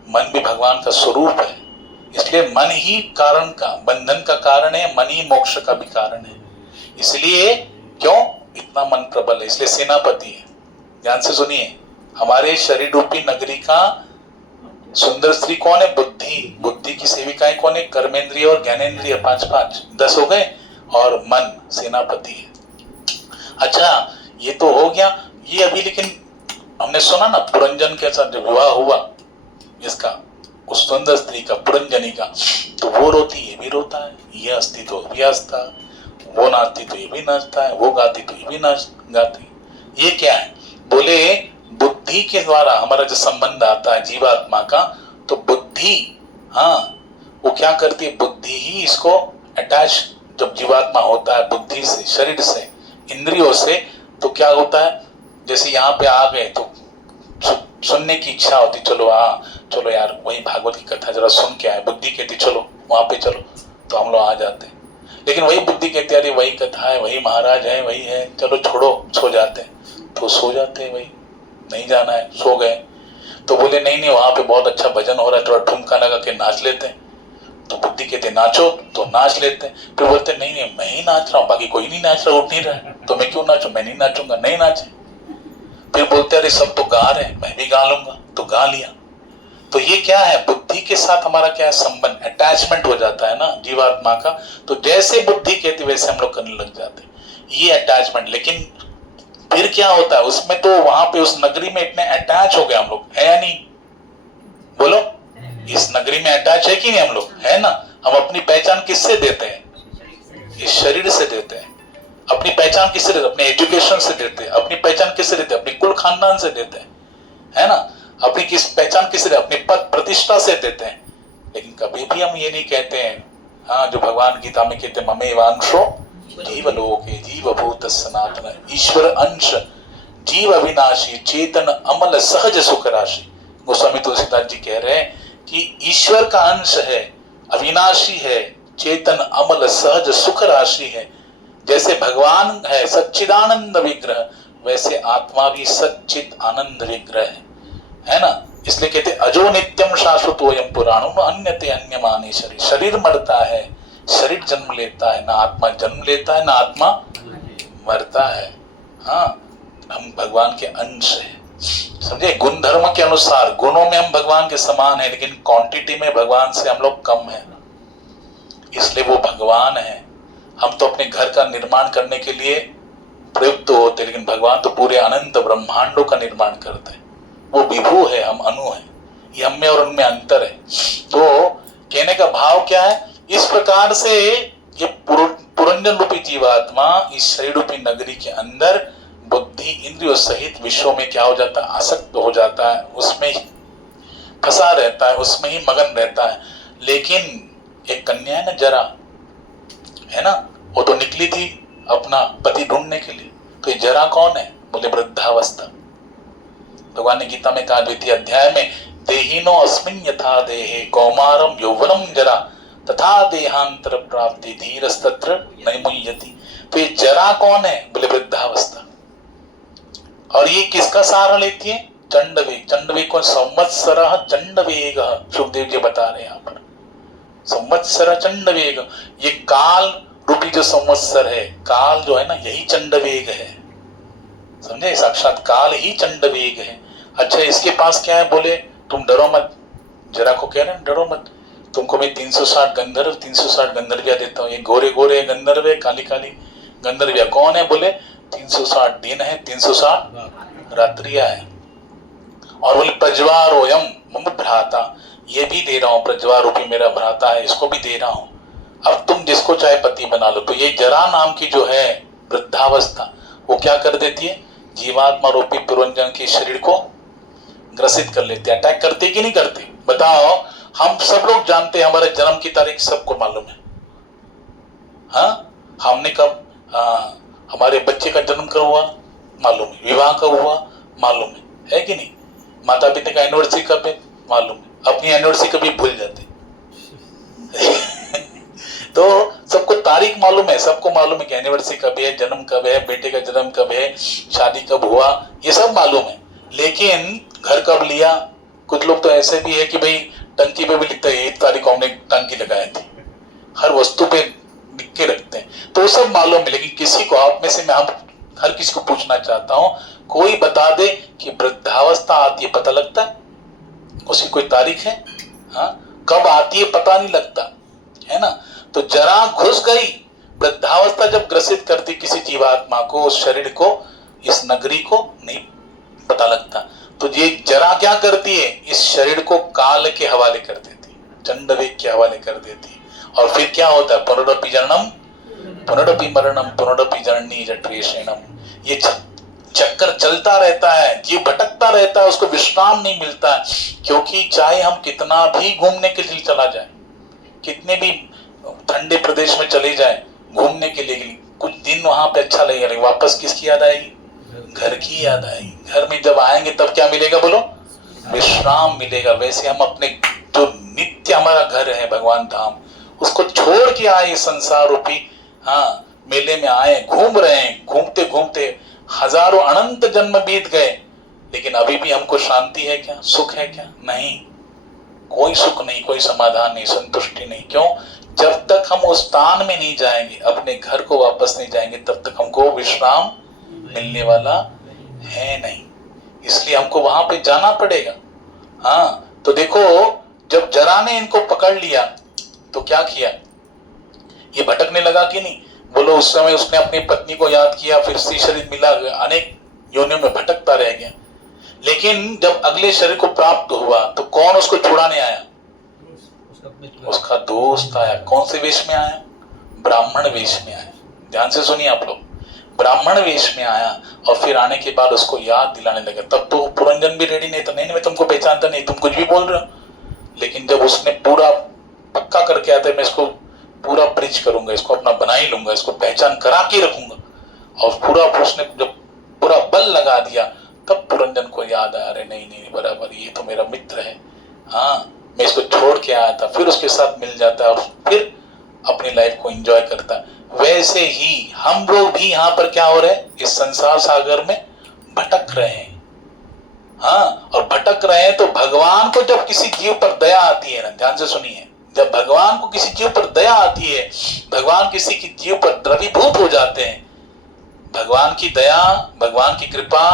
मन भी भगवान का स्वरूप है। इसलिए मन ही कारण का, बंधन का कारण है, मन ही मोक्ष का भी कारण है। इसलिए क्यों इतना मन प्रबल है, इसलिए सेनापति है। ध्यान से सुनिए, हमारे शरीर रूपी नगरी का सुंदर स्त्री कौन है, बुद्धि। बुद्धि की सेविकाएं कौन है, कर्मेंद्रिय और ज्ञानेन्द्रिय, 5 10 हो गए, और मन सेनापति है। अच्छा, ये तो हो गया ये अभी। लेकिन हमने सुना ना, पुरंजन के साथ जब विवाह हुआ इसका, उस सुंदर स्त्री का, पुरंजनी का, तो वो रोती, ये भी रोता है, ये हंसती तो भी हंसता, वो नाचती तो ये भी नाचता है, वो गाती तो ये भी नाच गाती। ये क्या है, बोले बुद्धि के द्वारा हमारा जो संबंध आता है जीवात्मा का, तो बुद्धि, हाँ वो क्या करती है, बुद्धि ही इसको अटैच, जब जीवात्मा होता है बुद्धि से, शरीर से, इंद्रियों से, तो क्या होता है, जैसे यहाँ पे आ गए तो सुनने की इच्छा होती, चलो हाँ चलो यार वही भागवत की कथा जरा सुन के आए। बुद्धि कहती चलो वहां पे चलो, तो हम लोग आ जाते। लेकिन वही बुद्धि कहती अरे वही कथा है, वही महाराज है, वही है, चलो छोड़ो, सो जाते। तो सो जाते, वही नहीं जाना है, सो गए। तो बोले नहीं नहीं, वहां पे बहुत अच्छा भजन हो रहा है, थोड़ा ठुमका लगा के नाच लेते हैं। तो बुद्धि कहते नाचो, तो नाच लेते हैं। फिर बोलते नहीं नहीं, मैं ही नाच रहा हूँ, बाकी कोई नहीं नाच रहा, उठ नहीं रहा, तो मैं क्यों नाचू, मैं नहीं नाचूंगा, नहीं नाचे। फिर बोलते अरे सब तो गा रहे हैं, मैं भी गा लूंगा, तो गा लिया। तो ये क्या है, बुद्धि के साथ हमारा क्या है संबंध, अटैचमेंट हो जाता है ना जीवात्मा का। तो जैसे बुद्धि कहती वैसे हम लोग करने लग जाते, ये अटैचमेंट। लेकिन फिर क्या होता है उसमें, तो वहां पे उस नगरी में इतने अटैच हो गए हम लोग, है या नहीं, बोलो, इस नगरी में अटैच है कि नहीं हम लोग, है ना। हम अपनी पहचान किससे देते हैं, इस शरीर से देते हैं। अपनी पहचान किससे देते हैं, अपने एजुकेशन से देते हैं। अपनी पहचान किससे देते हैं, अपने कुल खानदान से देते हैं, है ना। अपनी किस पहचान किससे देते हैं, अपनी पद प्रतिष्ठा से देते हैं। लेकिन कभी भी हम ये नहीं कहते हैं, हाँ जो भगवान गीता में कहते हैं ममेवांशो जीवलोके जीवभूत सनातन ईश्वर अंश जीव अविनाशी चेतन अमल सहज सुख राशि। गोस्वामी तुलसीदास जी कह रहे हैं कि ईश्वर का अंश है, अविनाशी है, चेतन अमल सहज सुख राशि है। जैसे भगवान है सच्चिदानंद विग्रह, वैसे आत्मा भी सच्चित आनंद विग्रह है ना। इसलिए कहते अजो नित्यम शाश्वतोयम पुराणो न अन्यते अन्यमाने शरीर। शरीर मरता है, शरीर जन्म लेता है, ना आत्मा जन्म लेता है ना आत्मा मरता है। हाँ, हम भगवान के अंश हैं, समझे। गुण धर्म के अनुसार गुणों में हम भगवान के समान हैं, लेकिन क्वांटिटी में भगवान से हम लोग कम हैं, इसलिए वो भगवान है। हम तो अपने घर का निर्माण करने के लिए प्रयुक्त होते, लेकिन भगवान तो पूरे अनंत ब्रह्मांडों का निर्माण करते हैं। वो विभु है, हम अनु है, ये हम में और उनमें अंतर है। तो कहने का भाव क्या है, इस प्रकार से ये पुरंजन रूपी जीवात्मा इस शरीर रूपी नगरी के अंदर बुद्धि इंद्रियों सहित विश्व में क्या हो जाता है, आसक्त हो जाता है, उसमें ही फंसा रहता है, उसमें ही मगन रहता है। लेकिन एक कन्या है ना जरा, है ना, वो तो निकली थी अपना पति ढूंढने के लिए। तो ये जरा कौन है, बोले वृद्धावस्था। भगवान ने गीता में कहा द्वितीय अध्याय में, देहिनो अस्मिन् यथा देहे कौमारम यौवनम जरा तथा देहांतर प्राप्ति धीरस्तत्र नैमुह्यति। तो ये जरा कौन है, बोले वृद्धावस्था। और ये किसका सहारा लेती है, चंडवेग। चंडवेग को संवत्सरः चंडवेग, सुखदेव जी बता रहे हैं यहाँ पर, संवत्सर चंडवेग। ये काल रूपी जो संवत्सर है, काल जो है ना, यही चंडवेग है, समझे। साक्षात काल ही चंडवेग है। अच्छा, इसके पास क्या है, बोले तुम डरो मत। जरा को कह रहे हैं डरो मत, तुमको मैं 360 गंधर्व 360 गंधर्विया देता हूँ। ये गोरे गोरे गंधर्व है, काली काली गंधर्विया। कौन है, बोले 360 दिन है, 360 रात्रियां है। और बोले प्रज्वारोयम मम भ्राता, ये भी दे रहा हूं, प्रज्वार रूपी मेरा भ्राता है, इसको भी दे रहा हूं। अब तुम जिसको चाहे पति बना लो। तो ये जरा नाम की जो है वृद्धावस्था, वो क्या कर देती है, जीवात्मा रूपी पुरंजन के शरीर को ग्रसित कर लेते हैं। अटैक करते कि नहीं करते, बताओ। हम सब लोग जानते हैं, हमारे जन्म की तारीख सबको मालूम है। हाँ, हमने कब हमारे बच्चे का जन्म कब हुआ मालूम है, विवाह कब हुआ मालूम है कि नहीं। माता पिता का एनिवर्सरी कब है मालूम है, अपनी एनिवर्सरी कभी भूल जाते तो सबको तारीख मालूम है, सबको मालूम है कि एनिवर्सरी कब है, जन्म कब है, बेटे का जन्म कब है, शादी कब हुआ, ये सब मालूम है। लेकिन घर कब लिया, कुछ लोग तो ऐसे भी है कि भाई टंकी पे भी लिखते हैं 1 तारीख को हमने टंकी लगाई थी, हर वस्तु पे लिख के रखते हैं, तो वो सब मालूम है। लेकिन किसी को, आप में से मैं हर किसी को पूछना चाहता हूं, कोई बता दे कि वृद्धावस्था आती है पता लगता है, उसकी कोई तारीख है, हाँ, कब आती है पता नहीं लगता, है ना। तो जरा घुस गई, वृद्धावस्था जब ग्रसित करती किसी जीवात्मा को, उस शरीर को, इस नगरी को नहीं पता लगता। तो ये जरा क्या करती है, इस शरीर को काल के हवाले कर देती, चंडवेग के हवाले कर देती। और फिर क्या होता है, पुनरपि जननम पुनरपि मरणम पुनरपि जननी जठरेषणम। ये चक्कर चलता रहता है, जीव भटकता रहता है, उसको विश्राम नहीं मिलता है। क्योंकि चाहे हम कितना भी घूमने के लिए चला जाए, कितने भी ठंडे प्रदेश में चले जाए घूमने के लिए, कुछ दिन वहां पे अच्छा लगेगा, लेकिन वापस किसकी याद आएगी, घर की याद आएगी। घर में जब आएंगे तब क्या मिलेगा, बोलो, विश्राम मिलेगा। वैसे हम अपने जो नित्य हमारा घर है भगवान धाम, उसको छोड़ के आए संसार रूपी, हाँ, मेले में आए, घूम रहे हैं, घूमते घूमते हजारों अनंत जन्म बीत गए, लेकिन अभी भी हमको शांति है क्या, सुख है क्या, नहीं, कोई सुख नहीं, कोई समाधान नहीं, संतुष्टि नहीं। क्यों, जब तक हम उस स्थान में नहीं जाएंगे, अपने घर को वापस नहीं जाएंगे, तब तक हमको विश्राम मिलने वाला है नहीं। इसलिए हमको वहां पे जाना पड़ेगा। हाँ, तो देखो, जब जरा ने इनको पकड़ लिया तो क्या किया, ये भटकने लगा कि नहीं, बोलो। उस समय उसने अपनी पत्नी को याद किया, फिर स्त्री शरीर मिला, अनेक योनियों में भटकता रह गया। लेकिन जब अगले शरीर को प्राप्त हुआ तो कौन उसको छुड़ाने आया, उसका दोस्त आया। कौन से वेश में आया, ब्राह्मण वेश में आया। ध्यान से सुनिए आप लोग, ब्राह्मण वेश में आया, और फिर आने के बाद उसको याद दिलाने लगा। तब तो पुरंजन भी रेडी नहीं था, नहीं मैं तुमको पहचानता नहीं, तुम कुछ भी बोल रहे हो। लेकिन जब उसने पूरा पक्का करके आते, मैं इसको पूरा ब्रिज करूंगा, इसको अपना बना ही लूंगा, इसको पहचान करा के रखूंगा। और पूरा उसने जब पूरा बल लगा दिया तब पुरंजन को याद आया, अरे नहीं नहीं बराबर, ये तो मेरा मित्र है, हाँ मैं इसको छोड़ के आया था। फिर उसके साथ मिल जाता है और फिर अपनी लाइफ को एंजॉय करता है। वैसे ही हम लोग भी यहाँ पर क्या हो रहे हैं, इस संसार सागर में भटक रहे हैं। हाँ, और भटक रहे हैं तो भगवान को जब किसी जीव पर दया आती है ना, ध्यान से सुनिए, जब भगवान को किसी जीव पर दया आती है, भगवान किसी की जीव पर द्रवीभूत हो जाते हैं। भगवान की दया, भगवान की कृपा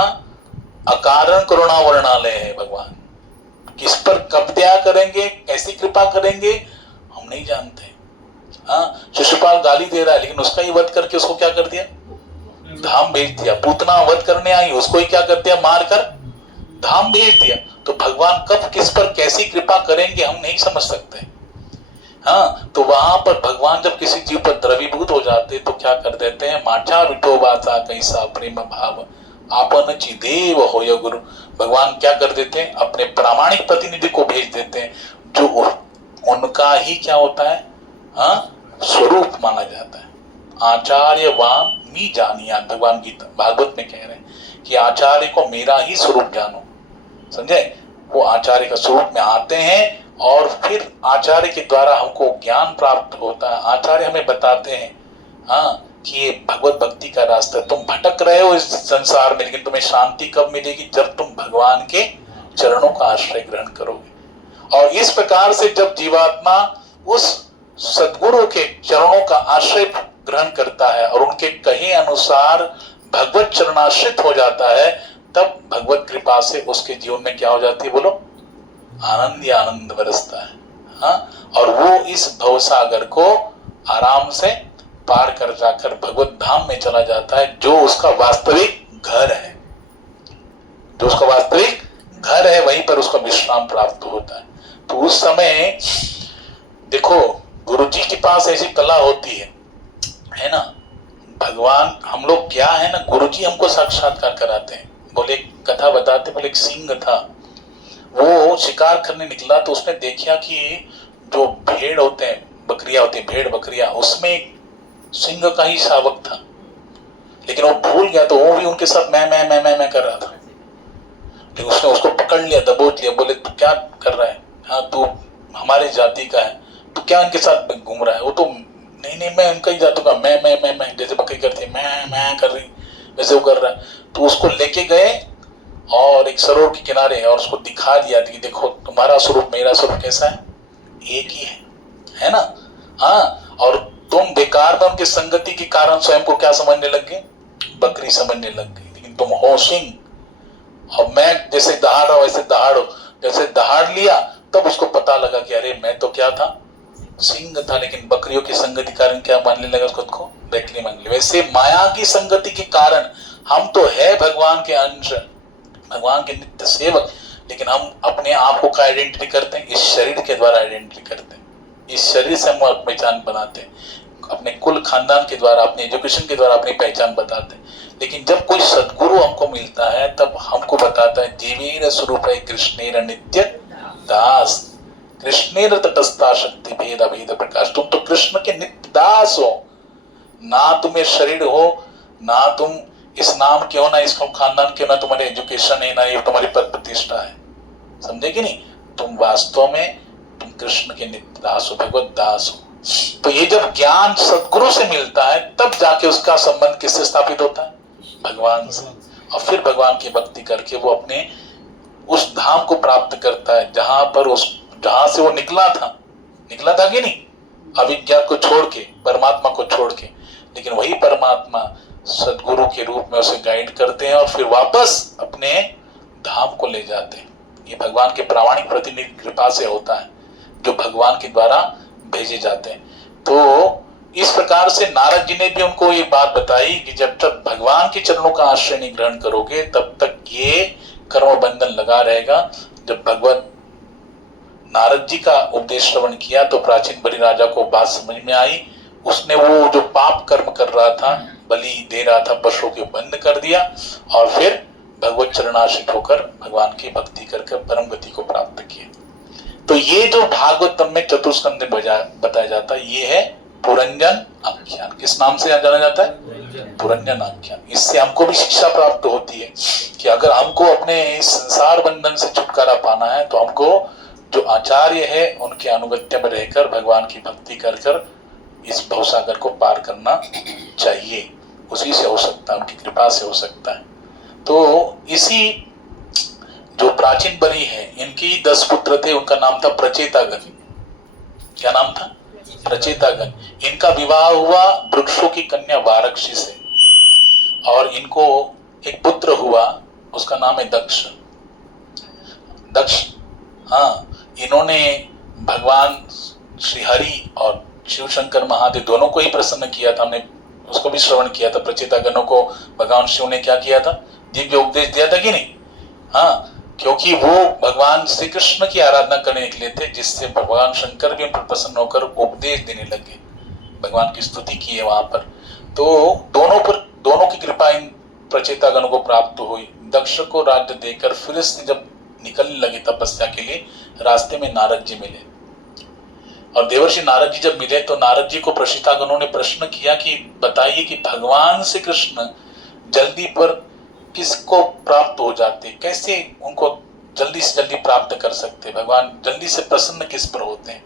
अकारण करुणा वर्णालय है। भगवान किस पर कब दया करेंगे, कैसी कृपा करेंगे, हम नहीं जानते। हाँ, शिशुपाल गाली दे रहा है लेकिन उसका ही वध करके उसको क्या कर दिया, धाम भेज दिया। पूतना वध करने आई, उसको ही क्या कर दिया, मारकर धाम भेज दिया। तो भगवान कब किस पर कैसी कृपा करेंगे हम नहीं समझ सकते। हाँ, तो वहां पर भगवान जब किसी जीव पर द्रवीभूत हो जाते तो क्या कर देते हैं, माचा विठोबाचा कैसा प्रेम भाव आपन चिदेव होय गुरु। भगवान क्या कर देते हैं, अपने प्रामाणिक प्रतिनिधि को भेज देते हैं, जो उनका ही क्या होता है, हाँ, स्वरूप माना जाता है। आचार्य वाम मी जानिया, भगवान गीता भागवत में कह रहे हैं कि आचार्य को मेरा ही स्वरूप जानो। समझे, वो आचार्य का स्वरूप में आते हैं और फिर आचार्य के द्वारा हमको ज्ञान प्राप्त होता है। आचार्य हमें बताते हैं, हाँ, कि ये भगवत भक्ति का रास्ता। तुम भटक रहे हो इस संसार में, लेकिन तुम्हें शांति कब मिलेगी, जब तुम भगवान के चरणों का आश्रय ग्रहण करोगे। और इस प्रकार से जब जीवात्मा उस सद्गुरु के चरणों का आश्रय ग्रहण करता है और उनके कहे अनुसार भगवत चरणाश्रित हो जाता है, तब भगवत कृपा से उसके जीवन में क्या हो जाती है, बोलो, आनंद ही आनंद बरसता है। हाँ, और वो इस भवसागर को आराम से पार कर जाकर भगवत धाम में चला जाता है, जो उसका वास्तविक घर है। जो उसका वास्तविक घर है वहीं पर उसका विश्राम प्राप्त होता है। तो उस समय देखो, गुरुजी के पास ऐसी कला होती है ना, भगवान, हम लोग क्या है ना, गुरुजी हमको साक्षात्कार कराते हैं। बोले, कथा बताते, बोले एक सिंह था, वो शिकार करने निकला तो उसने देखा कि जो भेड़ होते हैं, बकरियां होती है, भेड़ बकरियां, उसमें एक सिंह का ही शावक था, लेकिन वो भूल गया तो वो भी उनके साथ मैं कर रहा था। लेकिन उसने उसको पकड़ लिया, दबोच लिया। बोले, तू क्या कर रहा है, हाँ तू हमारे जाति का है, तू क्या इनके साथ घूम रहा है। वो तो नहीं मैं उनका ही जातू का, मैं जैसे बकरी करती है, मैं कर रही, वैसे वो कर रहा है। तो उसको लेके गए और एक सरोवर के किनारे, और उसको दिखा दिया कि देखो तुम्हारा स्वरूप मेरा स्वरूप कैसा है, एक ही है ना। हाँ, और तुम बेकार में उनकी संगति के कारण स्वयं को क्या समझने लग गए, बकरी समझने लग गई, लेकिन तुम हो सिंह। और मैं जैसे दहाड़ रहा वैसे दहाड़ो, जैसे दहाड़ लिया तब उसको पता लगा कि अरे मैं तो क्या था, सिंह था, लेकिन बकरियों की संगति कारण क्या मानने लगा, खुद को बैठने मान लिया। वैसे माया की संगति के कारण हम तो है भगवान के अंश, भगवान के नित्य सेवक, लेकिन हम अपने आप को क्या आइडेंटिटी करते हैं, इस शरीर के द्वारा आइडेंटिटी करते हैं। इस शरीर से हम पहचान बनाते हैं, अपने कुल खानदान के द्वारा, अपने एजुकेशन के द्वारा अपनी पहचान बताते हैं। लेकिन जब कोई सद्गुरु हमको मिलता है तब हमको बताता है, जीवेर स्वरूप है कृष्णेर नित्य दास, कृष्णेर तटस्था शक्ति भेद अभेद प्रकाश। तुम तो कृष्ण के नित्य दास हो, ना तुम्हें शरीर हो, ना तुम इस नाम के हो, ना इस खानदान के हो, ना तुम्हारे एजुकेशन है, ना ये तुम्हारी पद प्रतिष्ठा है। समझे कि नहीं, तुम वास्तव में तुम कृष्ण के नित्य दास हो, भगवत दास हो। तो ये जब ज्ञान सद्गुरु से मिलता है तब जाके उसका संबंध किससे स्थापित होता है, भगवान से। और फिर भगवान की भक्ति करके वो अपने उस धाम को प्राप्त करता है जहां से वो निकला था कि नहीं, अविज्ञात को छोड़ के, परमात्मा को छोड़ के। लेकिन वही परमात्मा सद्गुरु के रूप में उसे गाइड करते हैं और फिर वापस अपने धाम को ले जाते हैं। ये भगवान के प्रामाणिक प्रतिनिधि कृपा से होता है, जो भगवान के द्वारा भेजे जाते हैं। तो इस प्रकार से नारद जी ने भी उनको ये बात बताई कि जब तक भगवान के चरणों का आश्रय नहीं ग्रहण करोगे तब तक ये कर्म बंधन लगा रहेगा। जब भगवत नारद जी का उपदेश श्रवण किया तो प्राचीन बलि राजा को बात समझ में आई। उसने वो जो पाप कर्म कर रहा था, बलि दे रहा था, पशुओं के बंद कर दिया और फिर भगवत चरणाश्रित होकर भगवान की भक्ति करके परम गति को प्राप्त किया। तो ये जो भागवतम में चतुस्कंध में बताया जाता है, ये है पुरंजन आख्यान। किस नाम से जाना जाता है? पुरंजन आख्यान। इससे हमको भी शिक्षा प्राप्त होती है कि अगर हमको अपने इस संसार बंधन से छुटकारा पाना है तो हमको जो आचार्य है उनके अनुगत्य में रहकर भगवान की भक्ति कर कर इस भवसागर को पार करना चाहिए। उसी से हो सकता है, उनकी कृपा से हो सकता है। तो इसी जो प्राचीन बलि है, इनकी 10 पुत्र थे। उनका नाम था प्रचेतागन। क्या नाम था? प्रचेतागन। इनका विवाह हुआ वृक्षों की कन्या वारक्षी से, और इनको एक पुत्र हुआ, उसका नाम है दक्ष। दक्ष, हाँ, इन्होंने भगवान श्री हरि और शिव शंकर महादेव दोनों को ही प्रसन्न किया था। हमने उसको भी श्रवण किया था। प्रचेतागनों को भगवान शिव ने क्या किया था? दिव्य उपदेश दिया था कि नहीं? हाँ, क्योंकि वो भगवान श्री कृष्ण की आराधना करने निकले थे, जिससे भगवान शंकर भी उन पर प्रसन्न होकर उपदेश देने लगे, भगवान की स्तुति की है वहां पर। तो दोनों की कृपा इन प्रचेतागणों को प्राप्त हुई। दक्ष को राज्य देकर फिर से जब निकलने लगे तपस्या के लिए, रास्ते में नारद जी मिले, और देवर्षि नारद जी जब मिले तो नारद जी को प्रचेतागणों ने प्रश्न किया कि बताइए कि भगवान श्री कृष्ण जल्दी पर किसको प्राप्त हो जाते, कैसे उनको जल्दी से जल्दी प्राप्त कर सकते, भगवान जल्दी से प्रसन्न किस पर होते हैं,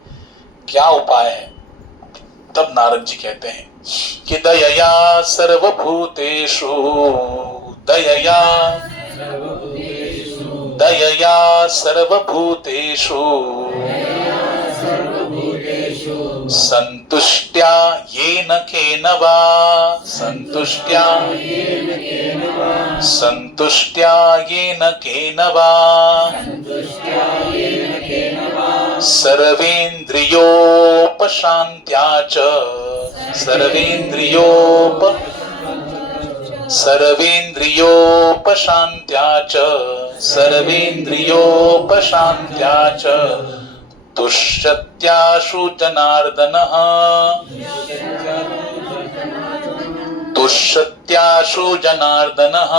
क्या उपाय है? तब नारद जी कहते हैं कि दयया सर्वभूतेषु, दयया सर्वभूतेषु संतुष्ट्या येन केन वा, संतुष्ट्या येन केन वा सर्वेन्द्रियोपशान्त्या च, सर्वेन्द्रियोपशान्त्या च तुष्यत्याशु जनार्दनः, तुष्यत्याशु जनार्दनः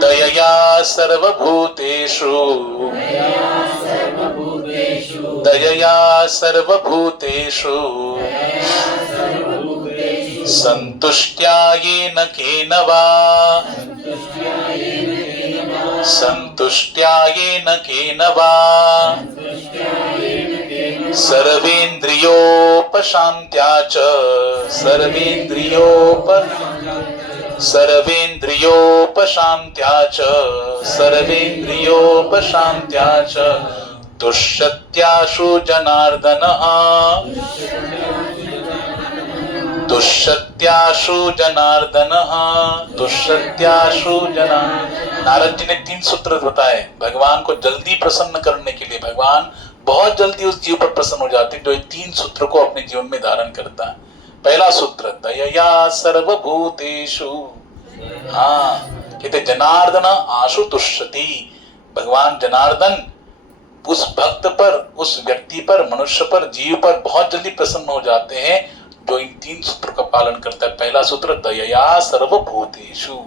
दयया सर्वभूतेषु, दयया सर्वभूतेषु संतुष्ट्या येन केन वा, संतुष्ट्या येन केन वा सर्वेन्द्रियोपशान्त्या च, सर्वेन्द्रियोपशान्त्या च तुष्यत्याशु जनार्दनः, तुष्यत्याशु जनार्दनः, तुष्यत्याशु जनार्दनः। नारद जी ने 3 सूत्र बताए भगवान को जल्दी प्रसन्न करने के लिए। भगवान बहुत जल्दी उस जीव पर प्रसन्न हो जाते हैं जो 3 सूत्र को अपने जीवन में धारण करता है। पहला सूत्र दयया सर्वभूतेषु, हाँ, कहते जनार्दन आशु तुष्यति। भगवान जनार्दन उस भक्त पर, उस व्यक्ति पर, मनुष्य पर, जीव पर बहुत जल्दी प्रसन्न हो जाते हैं जो इन 3 सूत्र का पालन करता है। पहला सूत्र दयया सर्वभूतेषु,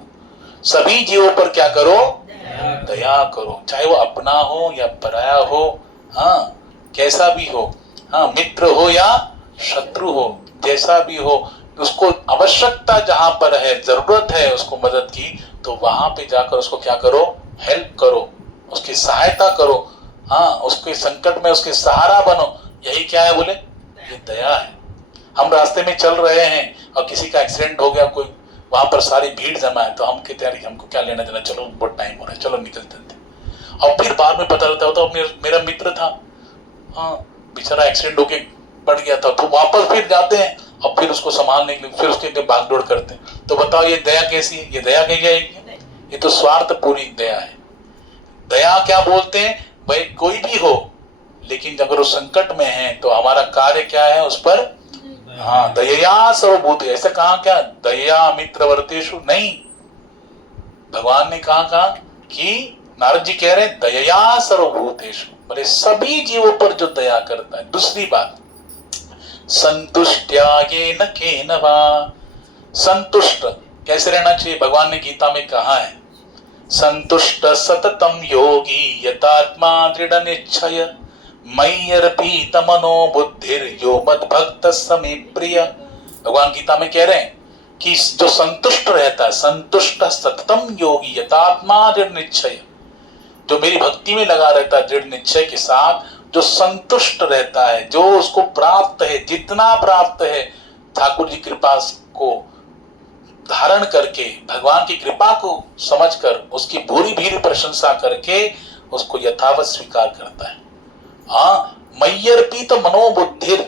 सभी जीवों पर क्या करो? दया करो, चाहे वो अपना हो या पराया हो, हाँ, कैसा भी हो, हाँ, मित्र हो या शत्रु हो, जैसा भी हो, उसको आवश्यकता जहां पर है, जरूरत है उसको मदद की, तो वहां पे जाकर उसको क्या करो? हेल्प करो, उसकी सहायता करो, हाँ, उसके संकट में उसके सहारा बनो। यही क्या है? बोले ये दया है। हम रास्ते में चल रहे हैं और किसी का एक्सीडेंट हो गया, कोई वहां पर सारी भीड़ जमा है, तो हम कहते हैं हमको क्या लेना देना, चलो बहुत टाइम हो रहा है, चलो निकलते थे। और फिर बाद में पता लगता होता मेरा मित्र था, हाँ, बेचारा एक्सीडेंट होके पड़ गया था, तो वापस फिर जाते हैं और फिर उसको संभालने के लिए फिर उसके लिए भागदौड़ करते हैं। तो बताओ ये दया कैसी है? ये दया कही जाएगी? ये तो स्वार्थ पूरी दया है। दया क्या बोलते हैं भाई? कोई भी हो, लेकिन अगर वो संकट में है तो हमारा कार्य क्या है उस पर? हाँ, दयया सर्वभूत। ऐसे कहा क्या? दया मित्रवर्तेषु नहीं, भगवान ने कहा कि नारद जी कह रहे हैं दयया सर्वभूतेषु, बोले सभी जीवों पर जो दया करता है। दूसरी बात, संतुष्ट्या येन केन वा, संतुष्ट कैसे रहना चाहिए? भगवान ने गीता में कहा है संतुष्ट सततम योगी यतात्मा दृढ़ निश्चय मयि अर्पित मनो बुद्धिर यो मद भक्त समे प्रिय। भगवान गीता में कह रहे हैं कि जो संतुष्ट रहता है, संतुष्ट सततम योगी यतात्मा दृढ़ निश्चय, जो मेरी भक्ति में लगा रहता है दृढ़ निश्चय के साथ, जो संतुष्ट रहता है, जो उसको प्राप्त है, जितना प्राप्त है ठाकुर जी कृपा को धारण करके, भगवान की कृपा को समझकर, उसकी भूरी भीरी प्रशंसा करके उसको यथावत स्वीकार करता है। मय्यर्पित मनोबुद्धिर,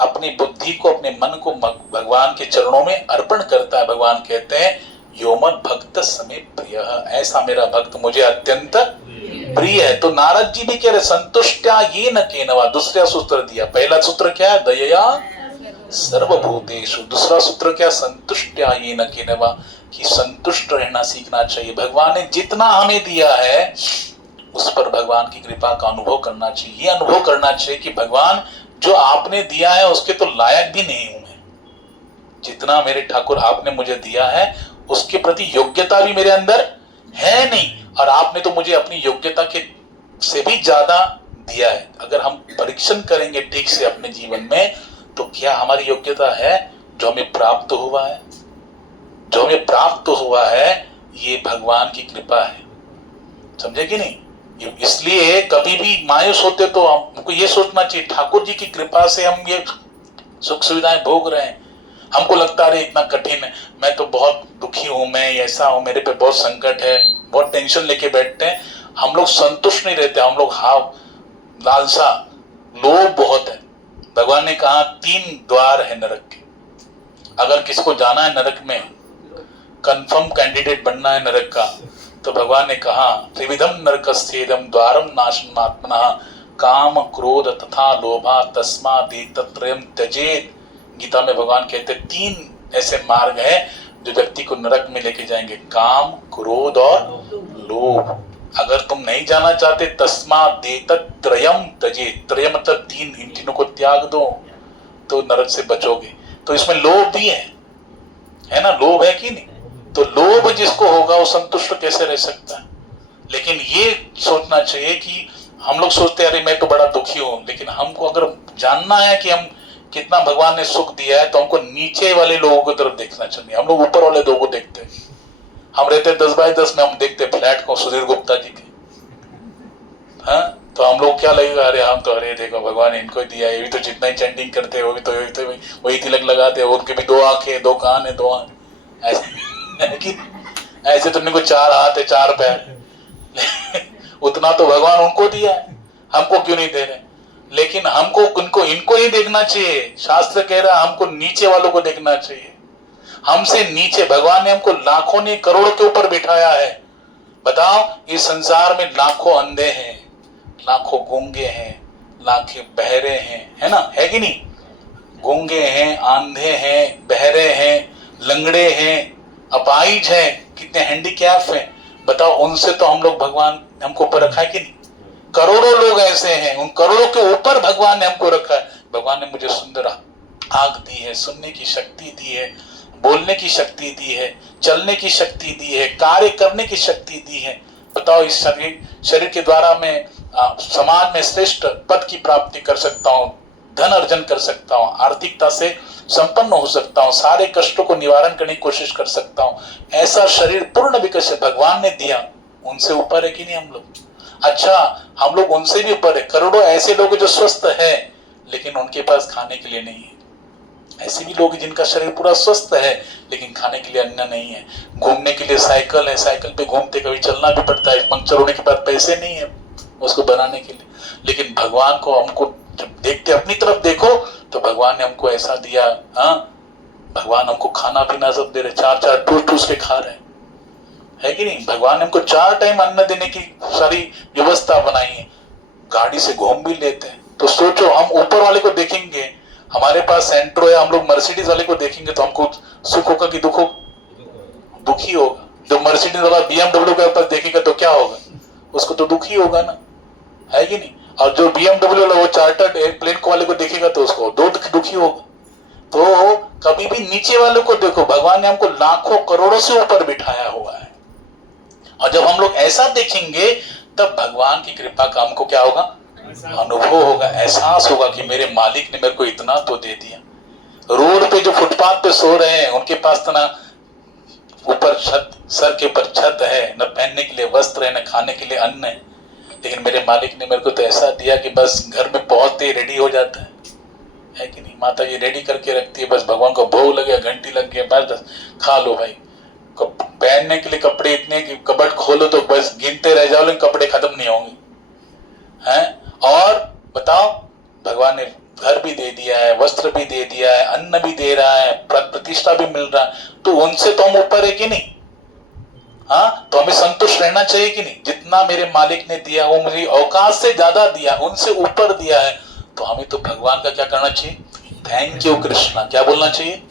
अपनी बुद्धि को, अपने मन को भगवान के चरणों में अर्पण करता है। भगवान कहते हैं यो मद भक्त समे प्रिय, ऐसा मेरा भक्त मुझे अत्यंत प्रिय है। तो नारद जी भी कह रहे संतुष्टया ये न केनवा, दूसरा सूत्र दिया। पहला सूत्र क्या है? दयया सर्वभूतेषु। दूसरा सूत्र क्या? संतुष्टया ये न केनवा, कि संतुष्ट रहना सीखना चाहिए। भगवान ने जितना हमें दिया है उस पर भगवान की कृपा का अनुभव करना चाहिए। ये अनुभव करना चाहिए कि भगवान जो आपने दिया है उसके तो लायक भी नहीं हूं मैं। जितना मेरे ठाकुर आपने मुझे दिया है उसके प्रति योग्यता भी मेरे अंदर है नहीं, और आपने तो मुझे अपनी योग्यता के से भी ज्यादा दिया है। अगर हम परीक्षण करेंगे ठीक से अपने जीवन में, तो क्या हमारी योग्यता है? जो हमें प्राप्त हुआ है, जो हमें प्राप्त हुआ है ये भगवान की कृपा है। समझे कि नहीं? इसलिए कभी भी मायूस होते तो हमको ये सोचना चाहिए ठाकुर जी की कृपा से हम ये सुख सुविधाएं भोग रहे हैं। हमको लगता है इतना कठिन है, मैं तो बहुत दुखी हूं, मैं ऐसा हूं, मेरे पे बहुत संकट है, बहुत टेंशन लेके बैठते हैं। हम लोग संतुष्ट नहीं रहते, हम लोग लालसा, लोभ बहुत है। भगवान ने कहा 3 द्वार है नरक के। अगर किसको जाना है नरक में, कंफर्म कैंडिडेट बनना है नरक का, तो भगवान ने कहा त्रिविधम नरकस्येदम द्वारम नाशनम् आत्मनः काम क्रोध तथा लोभा तस्मादेतत्त्रयम् त्यजेत्। गीता में भगवान कहते 3 ऐसे मार्ग हैं जो व्यक्ति को नरक में लेके जाएंगे, काम, क्रोध और लोभ। अगर तुम नहीं जाना चाहते तस्मादेतत्त्रयम् त्यजेत्, त्रय मतलब 3, इन तीनों को त्याग दो तो नरक से बचोगे। तो इसमें लोभ भी है ना? लोभ है कि नहीं? तो लोभ जिसको होगा वो संतुष्ट कैसे रह सकता है? लेकिन ये सोचना चाहिए कि हम लोग सोचते हैं अरे मैं तो बड़ा दुखी हूं, लेकिन हमको अगर जानना है कि हम कितना भगवान ने सुख दिया है तो हमको नीचे वाले लोगों की तरफ देखना चाहिए। हम लोग ऊपर वाले लोगों को देखते हैं। हम रहते 10x10 में, हम देखते फ्लैट को सुधीर गुप्ता जी के, हाँ, तो हम लोग क्या लगेगा, अरे हम तो अरे देखो भगवान इनको ही दिया, ये भी तो जितना ही चैंटिंग करते हैं वो भी तो वही तिलक लगाते हैं, उनके भी 2 आंखें 2 कान है 2 आंख, ऐसे तो उनको 4 हाथ है 4 पैर उतना तो भगवान उनको दिया है, हमको क्यों नहीं दे रहे? लेकिन हमको इनको ही देखना चाहिए। शास्त्र कह रहा है हमको नीचे वालों को देखना चाहिए। हमसे नीचे भगवान ने हमको लाखों ने करोड़ों के ऊपर बिठाया है। बताओ, इस संसार में लाखों अंधे हैं, लाखों गूंगे हैं, लाखों बहरे हैं, है ना? है कि नहीं? गूंगे हैं, आंधे हैं, बहरे हैं, लंगड़े हैं, अपाहिज हैं, कितने हैंडीकैप हैं। बताओ, उनसे तो हम लोग भगवान हमको ऊपर रखा है कि नहीं? करोड़ों लोग ऐसे हैं, उन करोड़ों के ऊपर भगवान ने हमको रखा है। भगवान ने मुझे सुंदर आंख दी है, सुनने की शक्ति दी है, बोलने की शक्ति दी है, चलने की शक्ति दी है, कार्य करने की शक्ति दी है। बताओ, इस शरीर के द्वारा मैं समाज में श्रेष्ठ पद की प्राप्ति कर सकता हूँ, धन अर्जन कर सकता हूँ, आर्थिकता से संपन्न हो सकता हूँ, सारे कष्टों को निवारण करने की कोशिश कर सकता हूँ। ऐसा शरीर पूर्ण विकसित भगवान ने दिया। उनसे ऊपर है कि नहीं हम लोग? अच्छा, हम लोग उनसे भी ऊपर है। करोड़ों ऐसे लोग जो स्वस्थ है लेकिन उनके पास खाने के लिए नहीं है। ऐसे भी लोग जिनका शरीर पूरा स्वस्थ है लेकिन खाने के लिए अन्न नहीं है। घूमने के लिए साइकिल है, साइकिल पे घूमते, कभी चलना भी पड़ता है, पंक्चर होने के बाद पैसे नहीं है उसको बनाने के लिए। लेकिन भगवान को हमको जब देखते, अपनी तरफ देखो तो भगवान ने हमको ऐसा दिया। हाँ, भगवान हमको खाना पीना सब दे रहे, 4-4 ठूस के खा रहे है कि नहीं? भगवान ने हमको 4 टाइम अन्न देने की सारी व्यवस्था बनाई है। गाड़ी से घूम भी लेते हैं। तो सोचो, हम ऊपर वाले को देखेंगे, हमारे पास सेंट्रो है, हम लोग मर्सिडीज वाले को देखेंगे तो हमको सुख होगा कि दुख होगा? दुखी होगा। जो मर्सिडीज वाला BMW के ऊपर देखेगा तो क्या होगा? उसको तो दुखी होगा ना, है कि नहीं? और जो BMW वाला वो चार्टर्ड एयरप्लेन वाले को देखेगा तो उसको दुखी होगा। तो कभी भी नीचे वालों को देखो, भगवान ने हमको लाखों करोड़ों से ऊपर बिठाया हुआ है। और जब हम लोग ऐसा देखेंगे तब भगवान की कृपा का हमको क्या होगा? अनुभव होगा, एहसास होगा कि मेरे मालिक ने मेरे को इतना तो दे दिया। रोड पे जो फुटपाथ पे सो रहे हैं उनके पास तो ना ऊपर छत, सर के ऊपर छत है, न पहनने के लिए वस्त्र है, न खाने के लिए अन्न है, लेकिन मेरे मालिक ने मेरे को तो ऐसा दिया कि बस घर में पहुंचते ही रेडी हो जाता है कि नहीं? माता जी रेडी करके रखती है, बस भगवान को भोग लगे, घंटी लग गई, बस खा लो भाई। पहनने के लिए कपड़े इतने कि कबर्ड खोलो तो बस गिनते रह जाओ, लेकिन कपड़े खत्म नहीं होंगे हैं। और बताओ, भगवान ने घर भी दे दिया है, वस्त्र भी दे दिया है, अन्न भी दे रहा है, प्रतिष्ठा भी मिल रहा है, तो उनसे तो हम ऊपर है कि नहीं? हाँ, तो हमें संतुष्ट रहना चाहिए कि नहीं? जितना मेरे मालिक ने दिया वो मुझे औकात से ज्यादा दिया, उनसे ऊपर दिया है, तो हमें तो भगवान का क्या करना चाहिए? Thank you Krishna. क्या बोलना चाहिए?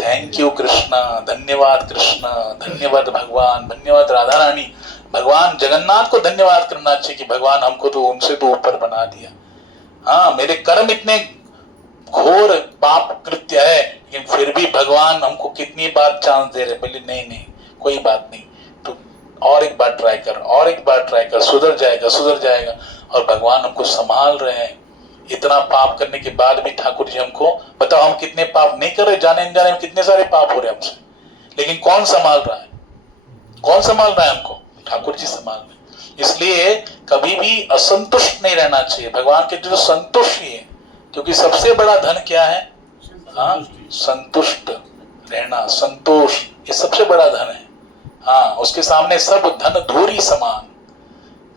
थैंक यू कृष्णा, धन्यवाद कृष्णा, धन्यवाद भगवान, धन्यवाद राधा रानी। भगवान जगन्नाथ को धन्यवाद करना चाहिए कि भगवान हमको तो उनसे तो ऊपर बना दिया। हाँ, मेरे कर्म इतने घोर पाप कृत्य है, लेकिन फिर भी भगवान हमको कितनी बार चांस दे रहे। बोले नहीं नहीं, कोई बात नहीं, तो और एक बार ट्राई कर, और एक बार ट्राई कर, सुधर जाएगा, सुधर जाएगा। और भगवान हमको संभाल रहे हैं। इतना पाप करने के बाद भी ठाकुर जी हमको, बताओ हम कितने पाप नहीं कर रहे, जाने अनजाने में कितने सारे पाप हो रहे हैं हमसे, लेकिन कौन संभाल रहा है? कौन संभाल रहा है हमको? ठाकुर जी संभाल रहे हैं। इसलिए कभी भी असंतुष्ट नहीं रहना चाहिए, भगवान के जो संतुष्ट ही है, क्योंकि सबसे बड़ा धन क्या है? हाँ, संतुष्ट रहना, संतोष, ये सबसे बड़ा धन है। हाँ, उसके सामने सब धन धूरी समान,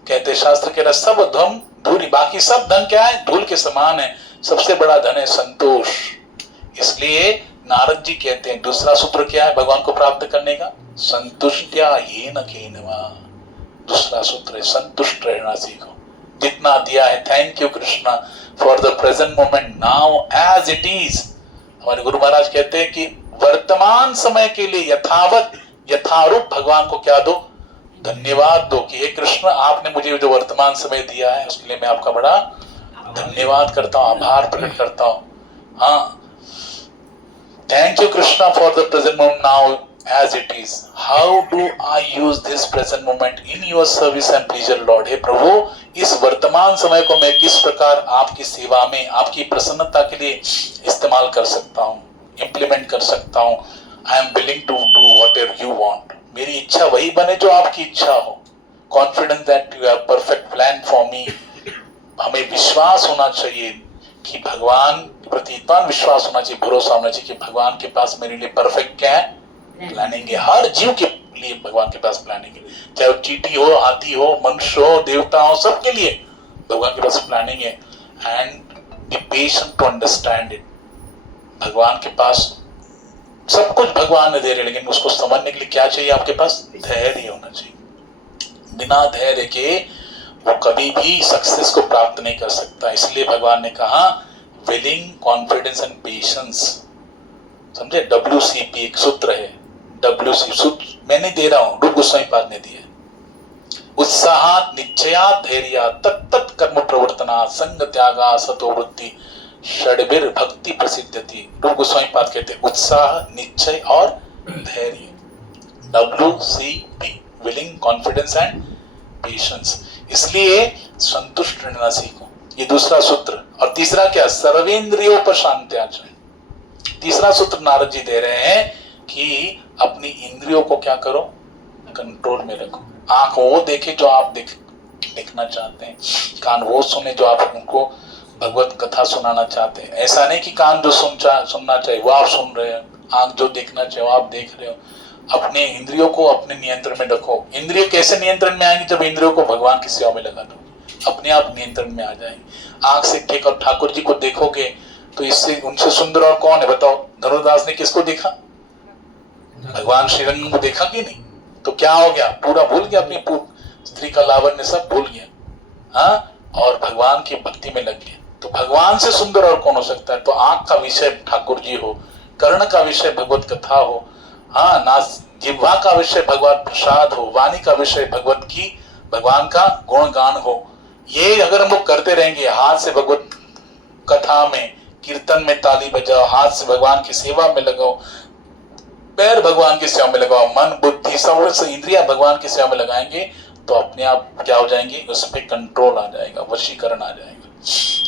कहते शास्त्र कह रहा सब धन धूरी, बाकी सब धन क्या है? धूल के समान है। सबसे बड़ा धन है संतोष। इसलिए नारद जी कहते हैं दूसरा सूत्र क्या है भगवान को प्राप्त करने का? संतुष्टया येन केनवा। दूसरा सूत्र है संतुष्ट रहना सीखो। जितना दिया है, thank you Krishna for the present moment now as it is. हमारे गुरु महाराज कहते हैं कि वर्तमान समय के लिए यथावत यथारूप भगवान को क्या दो? धन्यवाद दो कि हे कृष्ण, आपने मुझे जो वर्तमान समय दिया है उसके लिए मैं आपका बड़ा धन्यवाद करता हूं, आभार प्रकट करता हूं। हाँ, thank you Krishna for the present moment now as it is. How do I use this present moment in your service and pleasure, Lord? हे प्रभु, इस वर्तमान समय को मैं किस प्रकार आपकी सेवा में, आपकी प्रसन्नता के लिए इस्तेमाल कर सकता हूँ, इम्प्लीमेंट कर सकता हूँ। I am willing to do whatever you want. मेरी इच्छा वही बने जो आपकी इच्छा हो। Confident that you have perfect plan for me. हमें विश्वास होना चाहिए कि भगवान के प्रति इतना विश्वास होना चाहिए, भरोसा होना चाहिए कि भगवान के पास मेरे लिए परफेक्ट क्या है? प्लानिंग है। हर जीव के लिए भगवान के पास प्लानिंग है, चाहे वो चींटी हो, हाथी हो, मनुष्य हो, देवता हो, सबके लिए भगवान के पास प्लानिंग है। And be patient to understand it. भगवान के पास सब कुछ भगवान ने दे रहे, लेकिन उसको समझने के लिए क्या चाहिए? आपके पास धैर्य होना चाहिए। बिना धैर्य के वो कभी भी सक्सेस को प्राप्त नहीं कर सकता। इसलिए भगवान ने कहा विलिंग, कॉन्फिडेंस एंड पेशेंस। समझे? WCP एक सूत्र है, WC सूत्र मैं नहीं दे रहा हूं, रूप गोस्वामी पाद ने दिया। उत्साह, निश्चया, धैर्य, तत्त कर्म प्रवर्तना, संग त्यागा, सतो वृत्ति, षड्भिर भक्ति प्रसिद्धति। रूप गोस्वामी पाद कहते हैं उत्साह, निश्चय और धैर्य। WCP, willing, confidence and patience. इसलिए संतुष्ट रहना सीखो, ये दूसरा सूत्र। और तीसरा क्या? सर्वेंद्रियों पर शांति आ जाए। तीसरा सूत्र नारद जी दे रहे हैं कि अपनी इंद्रियों को क्या करो? कंट्रोल में रखो। आंख वो देखे जो आप देखना चाहते हैं, कान वो सुने जो आप उनको भगवत कथा सुनाना चाहते हैं। ऐसा नहीं कि कान जो सुनना चाहिए वो आप सुन रहे हो, आंख जो देखना चाहिए वो आप देख रहे हो। अपने इंद्रियों को अपने नियंत्रण में रखो। इंद्रिय कैसे नियंत्रण में आएंगे? जब इंद्रियों को भगवान की सेवा में लगा दो, अपने आप नियंत्रण में आ जाएंगे। आंख से ठीक और ठाकुर जी को देखोगे तो इससे उनसे सुंदर और कौन है? बताओ। धनुर्दास ने किसको देखा? भगवान श्रीरंग को देखा कि नहीं? तो क्या हो गया? पूरा भूल गया, अपनी स्त्री का लावण्य सब भूल गया। हाँ, और भगवान की भक्ति में लग गया। तो भगवान से सुंदर और कौन हो सकता है? तो आंख का विषय ठाकुर जी हो, कर्ण का विषय भगवत कथा हो, हाँ, नास जिह्वा का विषय भगवत प्रसाद हो, वाणी का विषय भगवान का गुणगान हो। ये अगर हम लोग करते रहेंगे, हाथ से भगवत कथा में, कीर्तन में ताली बजाओ, हाथ से भगवान की सेवा में लगाओ, पैर भगवान की सेवा में लगाओ, मन बुद्धि सर्वस्व इंद्रिया भगवान की सेवा में लगाएंगे, तो अपने आप क्या हो जाएंगे, उस पर कंट्रोल आ जाएगा, वशीकरण आ जाएगा।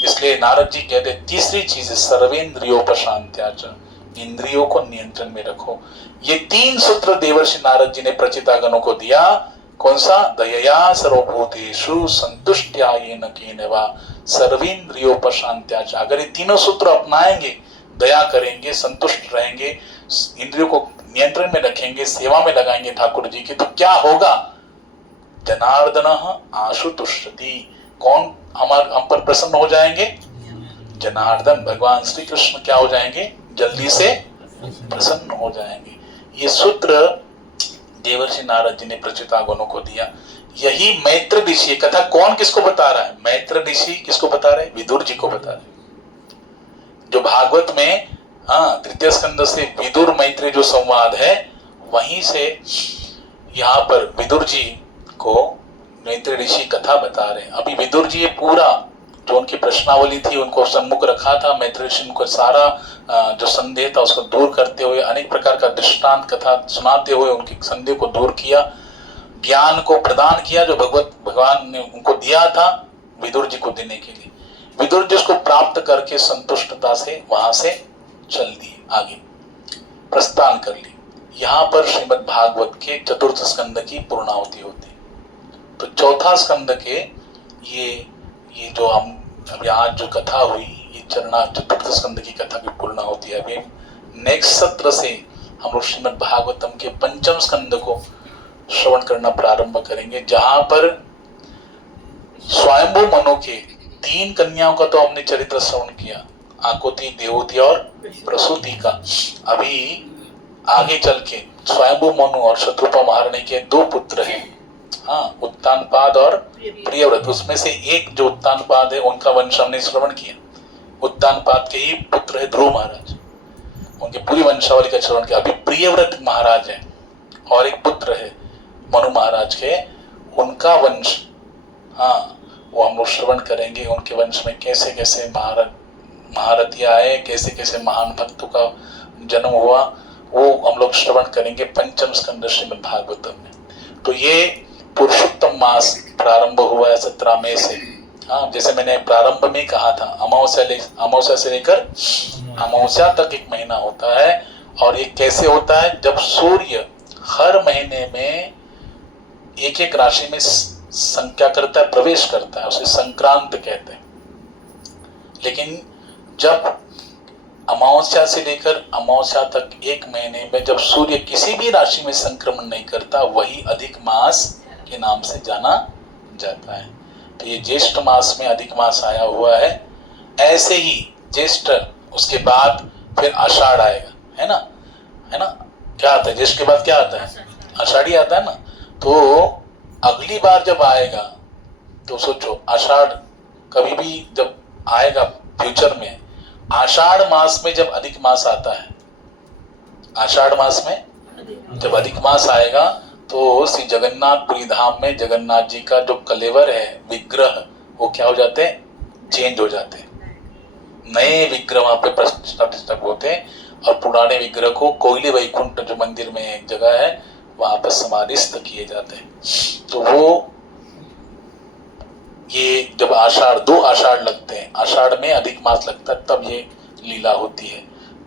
इसलिए नारद जी कहते तीसरी चीज है सर्वेंद्रियोपशांत्याच, इंद्रियों को नियंत्रण में रखो। ये 3 सूत्र देवर्षि नारद जी ने प्रचितागणों को दिया। कौन सा? दयया सर्वभूतेषु संतुष्ट्या येन केनवा सर्वेंद्रियोपशांत्याच। अगर ये तीनों सूत्र अपनाएंगे, दया करेंगे, संतुष्ट रहेंगे, इंद्रियों को नियंत्रण में रखेंगे, सेवा में लगाएंगे ठाकुर जी की, तो क्या होगा? जनार्दन आशुतुष्टि। कौन हम पर प्रसन्न हो जाएंगे? जनार्दन, भगवान श्री कृष्ण क्या हो जाएंगे? जल्दी से प्रसन्न हो जाएंगे। ये सूत्र देवर्षि नारद जी ने प्रचितागणों को दिया। यही मैत्र ऋषि कथा कौन किसको बता रहा है? मैत्र ऋषि किसको बता रहे? विदुर जी को बता रहे। जो भागवत में तृतीय स्कंद से विदुर मैत्री जो संवाद है, वहीं से यहाँ पर विदुर जी को मैत्री ऋषि कथा बता रहे हैं। अभी विदुर जी ये पूरा जो उनकी प्रश्नावली थी उनको सम्मुख रखा था। मैत्री ऋषि उनको सारा जो संदेह था उसको दूर करते हुए अनेक प्रकार का दृष्टांत कथा सुनाते हुए उनके संदेह को दूर किया, ज्ञान को प्रदान किया जो भगवान ने उनको दिया था विदुर जी को देने के लिए। विदुर जी उसको प्राप्त करके संतुष्टता से वहां से चल दिए, आगे प्रस्थान कर ली। यहाँ पर श्रीमद् भागवत के चतुर्थ स्कंद की पूर्णाहुति होती है। तो चौथा स्कंद के ये जो हम अभी आज जो कथा हुई, ये चतुर्थ स्कंद की कथा की पूर्णाहुति है। अभी नेक्स्ट सत्र से हम लोग श्रीमद् भागवतम के पंचम स्कंद को श्रवण करना प्रारंभ करेंगे, जहां पर स्वयंभू मनु के 3 कन्याओं का तो हमने चरित्र श्रवण किया, आकुति, देवहूति और प्रसूति का। अभी आगे चल के स्वयंभू मनु और शत्रुपा महारानी के 2 पुत्र हैं, उत्तानपाद और प्रियव्रत। उसमें से एक जो उत्तानपाद है उनका वंश हमने श्रवण किया। उत्तानपाद के ही पुत्र है ध्रुव महाराज, उनकी पूरी वंशावली का श्रवण किया। अभी प्रियव्रत महाराज है और एक पुत्र है मनु महाराज के, उनका वंश वो हम लोग श्रवण करेंगे। उनके वंश में कैसे कैसे महारथी आए, कैसे कैसे महान भक्तों का जन्म हुआ, वो हम लोग श्रवण करेंगे पंचम स्कंद श्रीमद् भागवतम में। तो ये पुरुषोत्तम मास प्रारंभ हुआ है 17 मई से। जैसे मैंने प्रारंभ में कहा था, अमावस्या से लेकर अमावस्या तक 1 महीना होता है। और ये कैसे होता है? जब सूर्य हर महीने में एक राशि में संख्या करता है, प्रवेश करता है, उसे संक्रांत कहते हैं। लेकिन जब अमावस्या से लेकर अमावस्या तक 1 महीने में जब सूर्य किसी भी राशि में संक्रमण नहीं करता, वही अधिक मास के नाम से जाना जाता है। तो ये ज्येष्ठ मास में अधिक मास आया हुआ है। ऐसे ही ज्येष्ठ, उसके बाद फिर आषाढ़ आएगा, है ना? क्या आता है ज्येष्ठ के बाद? क्या आता है? आषाढ़ी आता है ना। तो अगली बार जब आएगा तो सोचो, आषाढ़ कभी भी जब आएगा फ्यूचर में, आषाढ़ मास में जब अधिक मास आता है, आषाढ़ मास में जब अधिक मास आएगा तो श्री जगन्नाथपुरी धाम में जगन्नाथ जी का जो कलेवर है, विग्रह, वो क्या हो जाते हैं? चेंज हो जाते हैं। नए विग्रह वहां पे प्रतिष्ठा होते हैं और पुराने विग्रह को कोयली वैकुंठ जो मंदिर में एक जगह है वहां पर समाधिस्थ किए जाते हैं। तो वो ये जब आषाढ़ 2 आषाढ़ लगते हैं, आषाढ़ में अधिक मास लगता है, तब ये लीला होती है।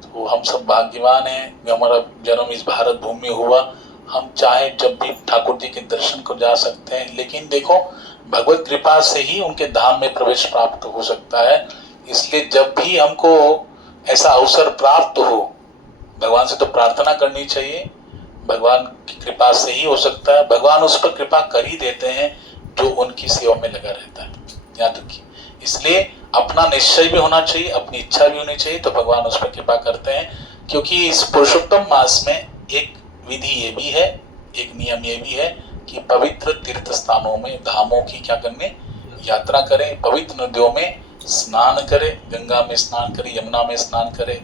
तो हम सब भाग्यवान हैं, हमारा जन्म इस भारत भूमि में हुआ। हम चाहे जब भी ठाकुर जी के दर्शन को जा सकते हैं, लेकिन देखो भगवत कृपा से ही उनके धाम में प्रवेश प्राप्त हो सकता है। इसलिए जब भी हमको ऐसा अवसर प्राप्त हो, भगवान से तो प्रार्थना करनी चाहिए। भगवान की कृपा से ही हो सकता है। भगवान उस पर कृपा कर ही देते हैं जो उनकी सेवा में लगा रहता है, याद रखिए। इसलिए अपना निश्चय भी होना चाहिए, अपनी इच्छा भी होनी चाहिए, तो भगवान उस पर कृपा करते हैं। क्योंकि इस पुरुषोत्तम मास में एक विधि ये भी है, एक नियम ये भी है कि पवित्र तीर्थ स्थानों में, धामों की क्या करने, यात्रा करें, पवित्र नदियों में स्नान करें, गंगा में स्नान करें, यमुना में स्नान करें,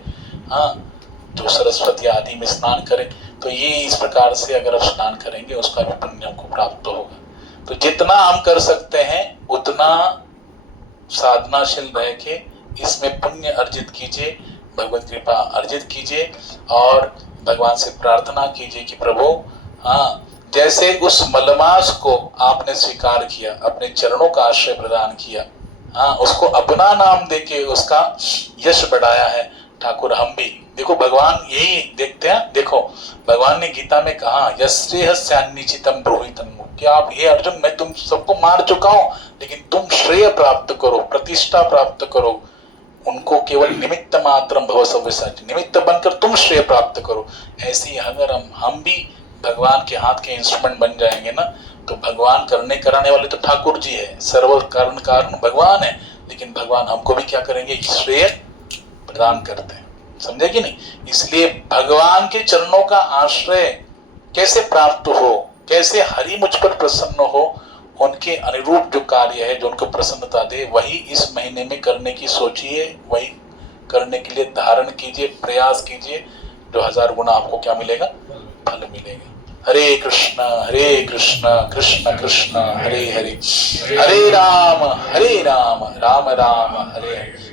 जो सरस्वती आदि में स्नान करें। तो ये इस प्रकार से अगर आप स्नान करेंगे उसका भी पुण्य हमको प्राप्त होगा। तो जितना हम कर सकते हैं उतना साधनाशील रह के इसमें पुण्य अर्जित कीजिए, भगवत कृपा अर्जित कीजिए और भगवान से प्रार्थना कीजिए कि प्रभु जैसे उस मलमास को आपने स्वीकार किया, अपने चरणों का आश्रय प्रदान किया, हाँ, उसको अपना नाम देके उसका यश बढ़ाया है ठाकुर, हम भी देखो भगवान यही देखते हैं। देखो भगवान ने गीता में कहा यश्रेयस्यान्निचितं ब्रूहि तन्मु, कि आप हे अर्जुन मैं तुम सबको मार चुका हूं, लेकिन तुम श्रेय प्राप्त करो, प्रतिष्ठा प्राप्त करो, उनको केवल निमित्त मात्रम भव सव्यसाची, निमित्त बनकर तुम श्रेय प्राप्त करो। ऐसे ही अगर हम भी भगवान के हाथ के इंस्ट्रूमेंट बन जाएंगे ना, तो भगवान करने कराने वाले तो ठाकुर जी है, सर्व कारण कारण भगवान है, लेकिन भगवान हमको भी क्या करेंगे, श्रेय प्रदान करते हैं। समझे कि नहीं? इसलिए भगवान के चरणों का आश्रय कैसे प्राप्त हो, कैसे हरि मुझ पर प्रसन्न हो, उनके अनुरूप जो कार्य है जो उनको प्रसन्नता दे, वही इस महीने में करने की सोचिए, वही करने के लिए धारण कीजिए, प्रयास कीजिए, जो 1000 गुना आपको क्या मिलेगा, फल मिलेगा। हरे कृष्ण कृष्ण कृष्ण हरे हरे, हरे राम राम राम हरे हरे।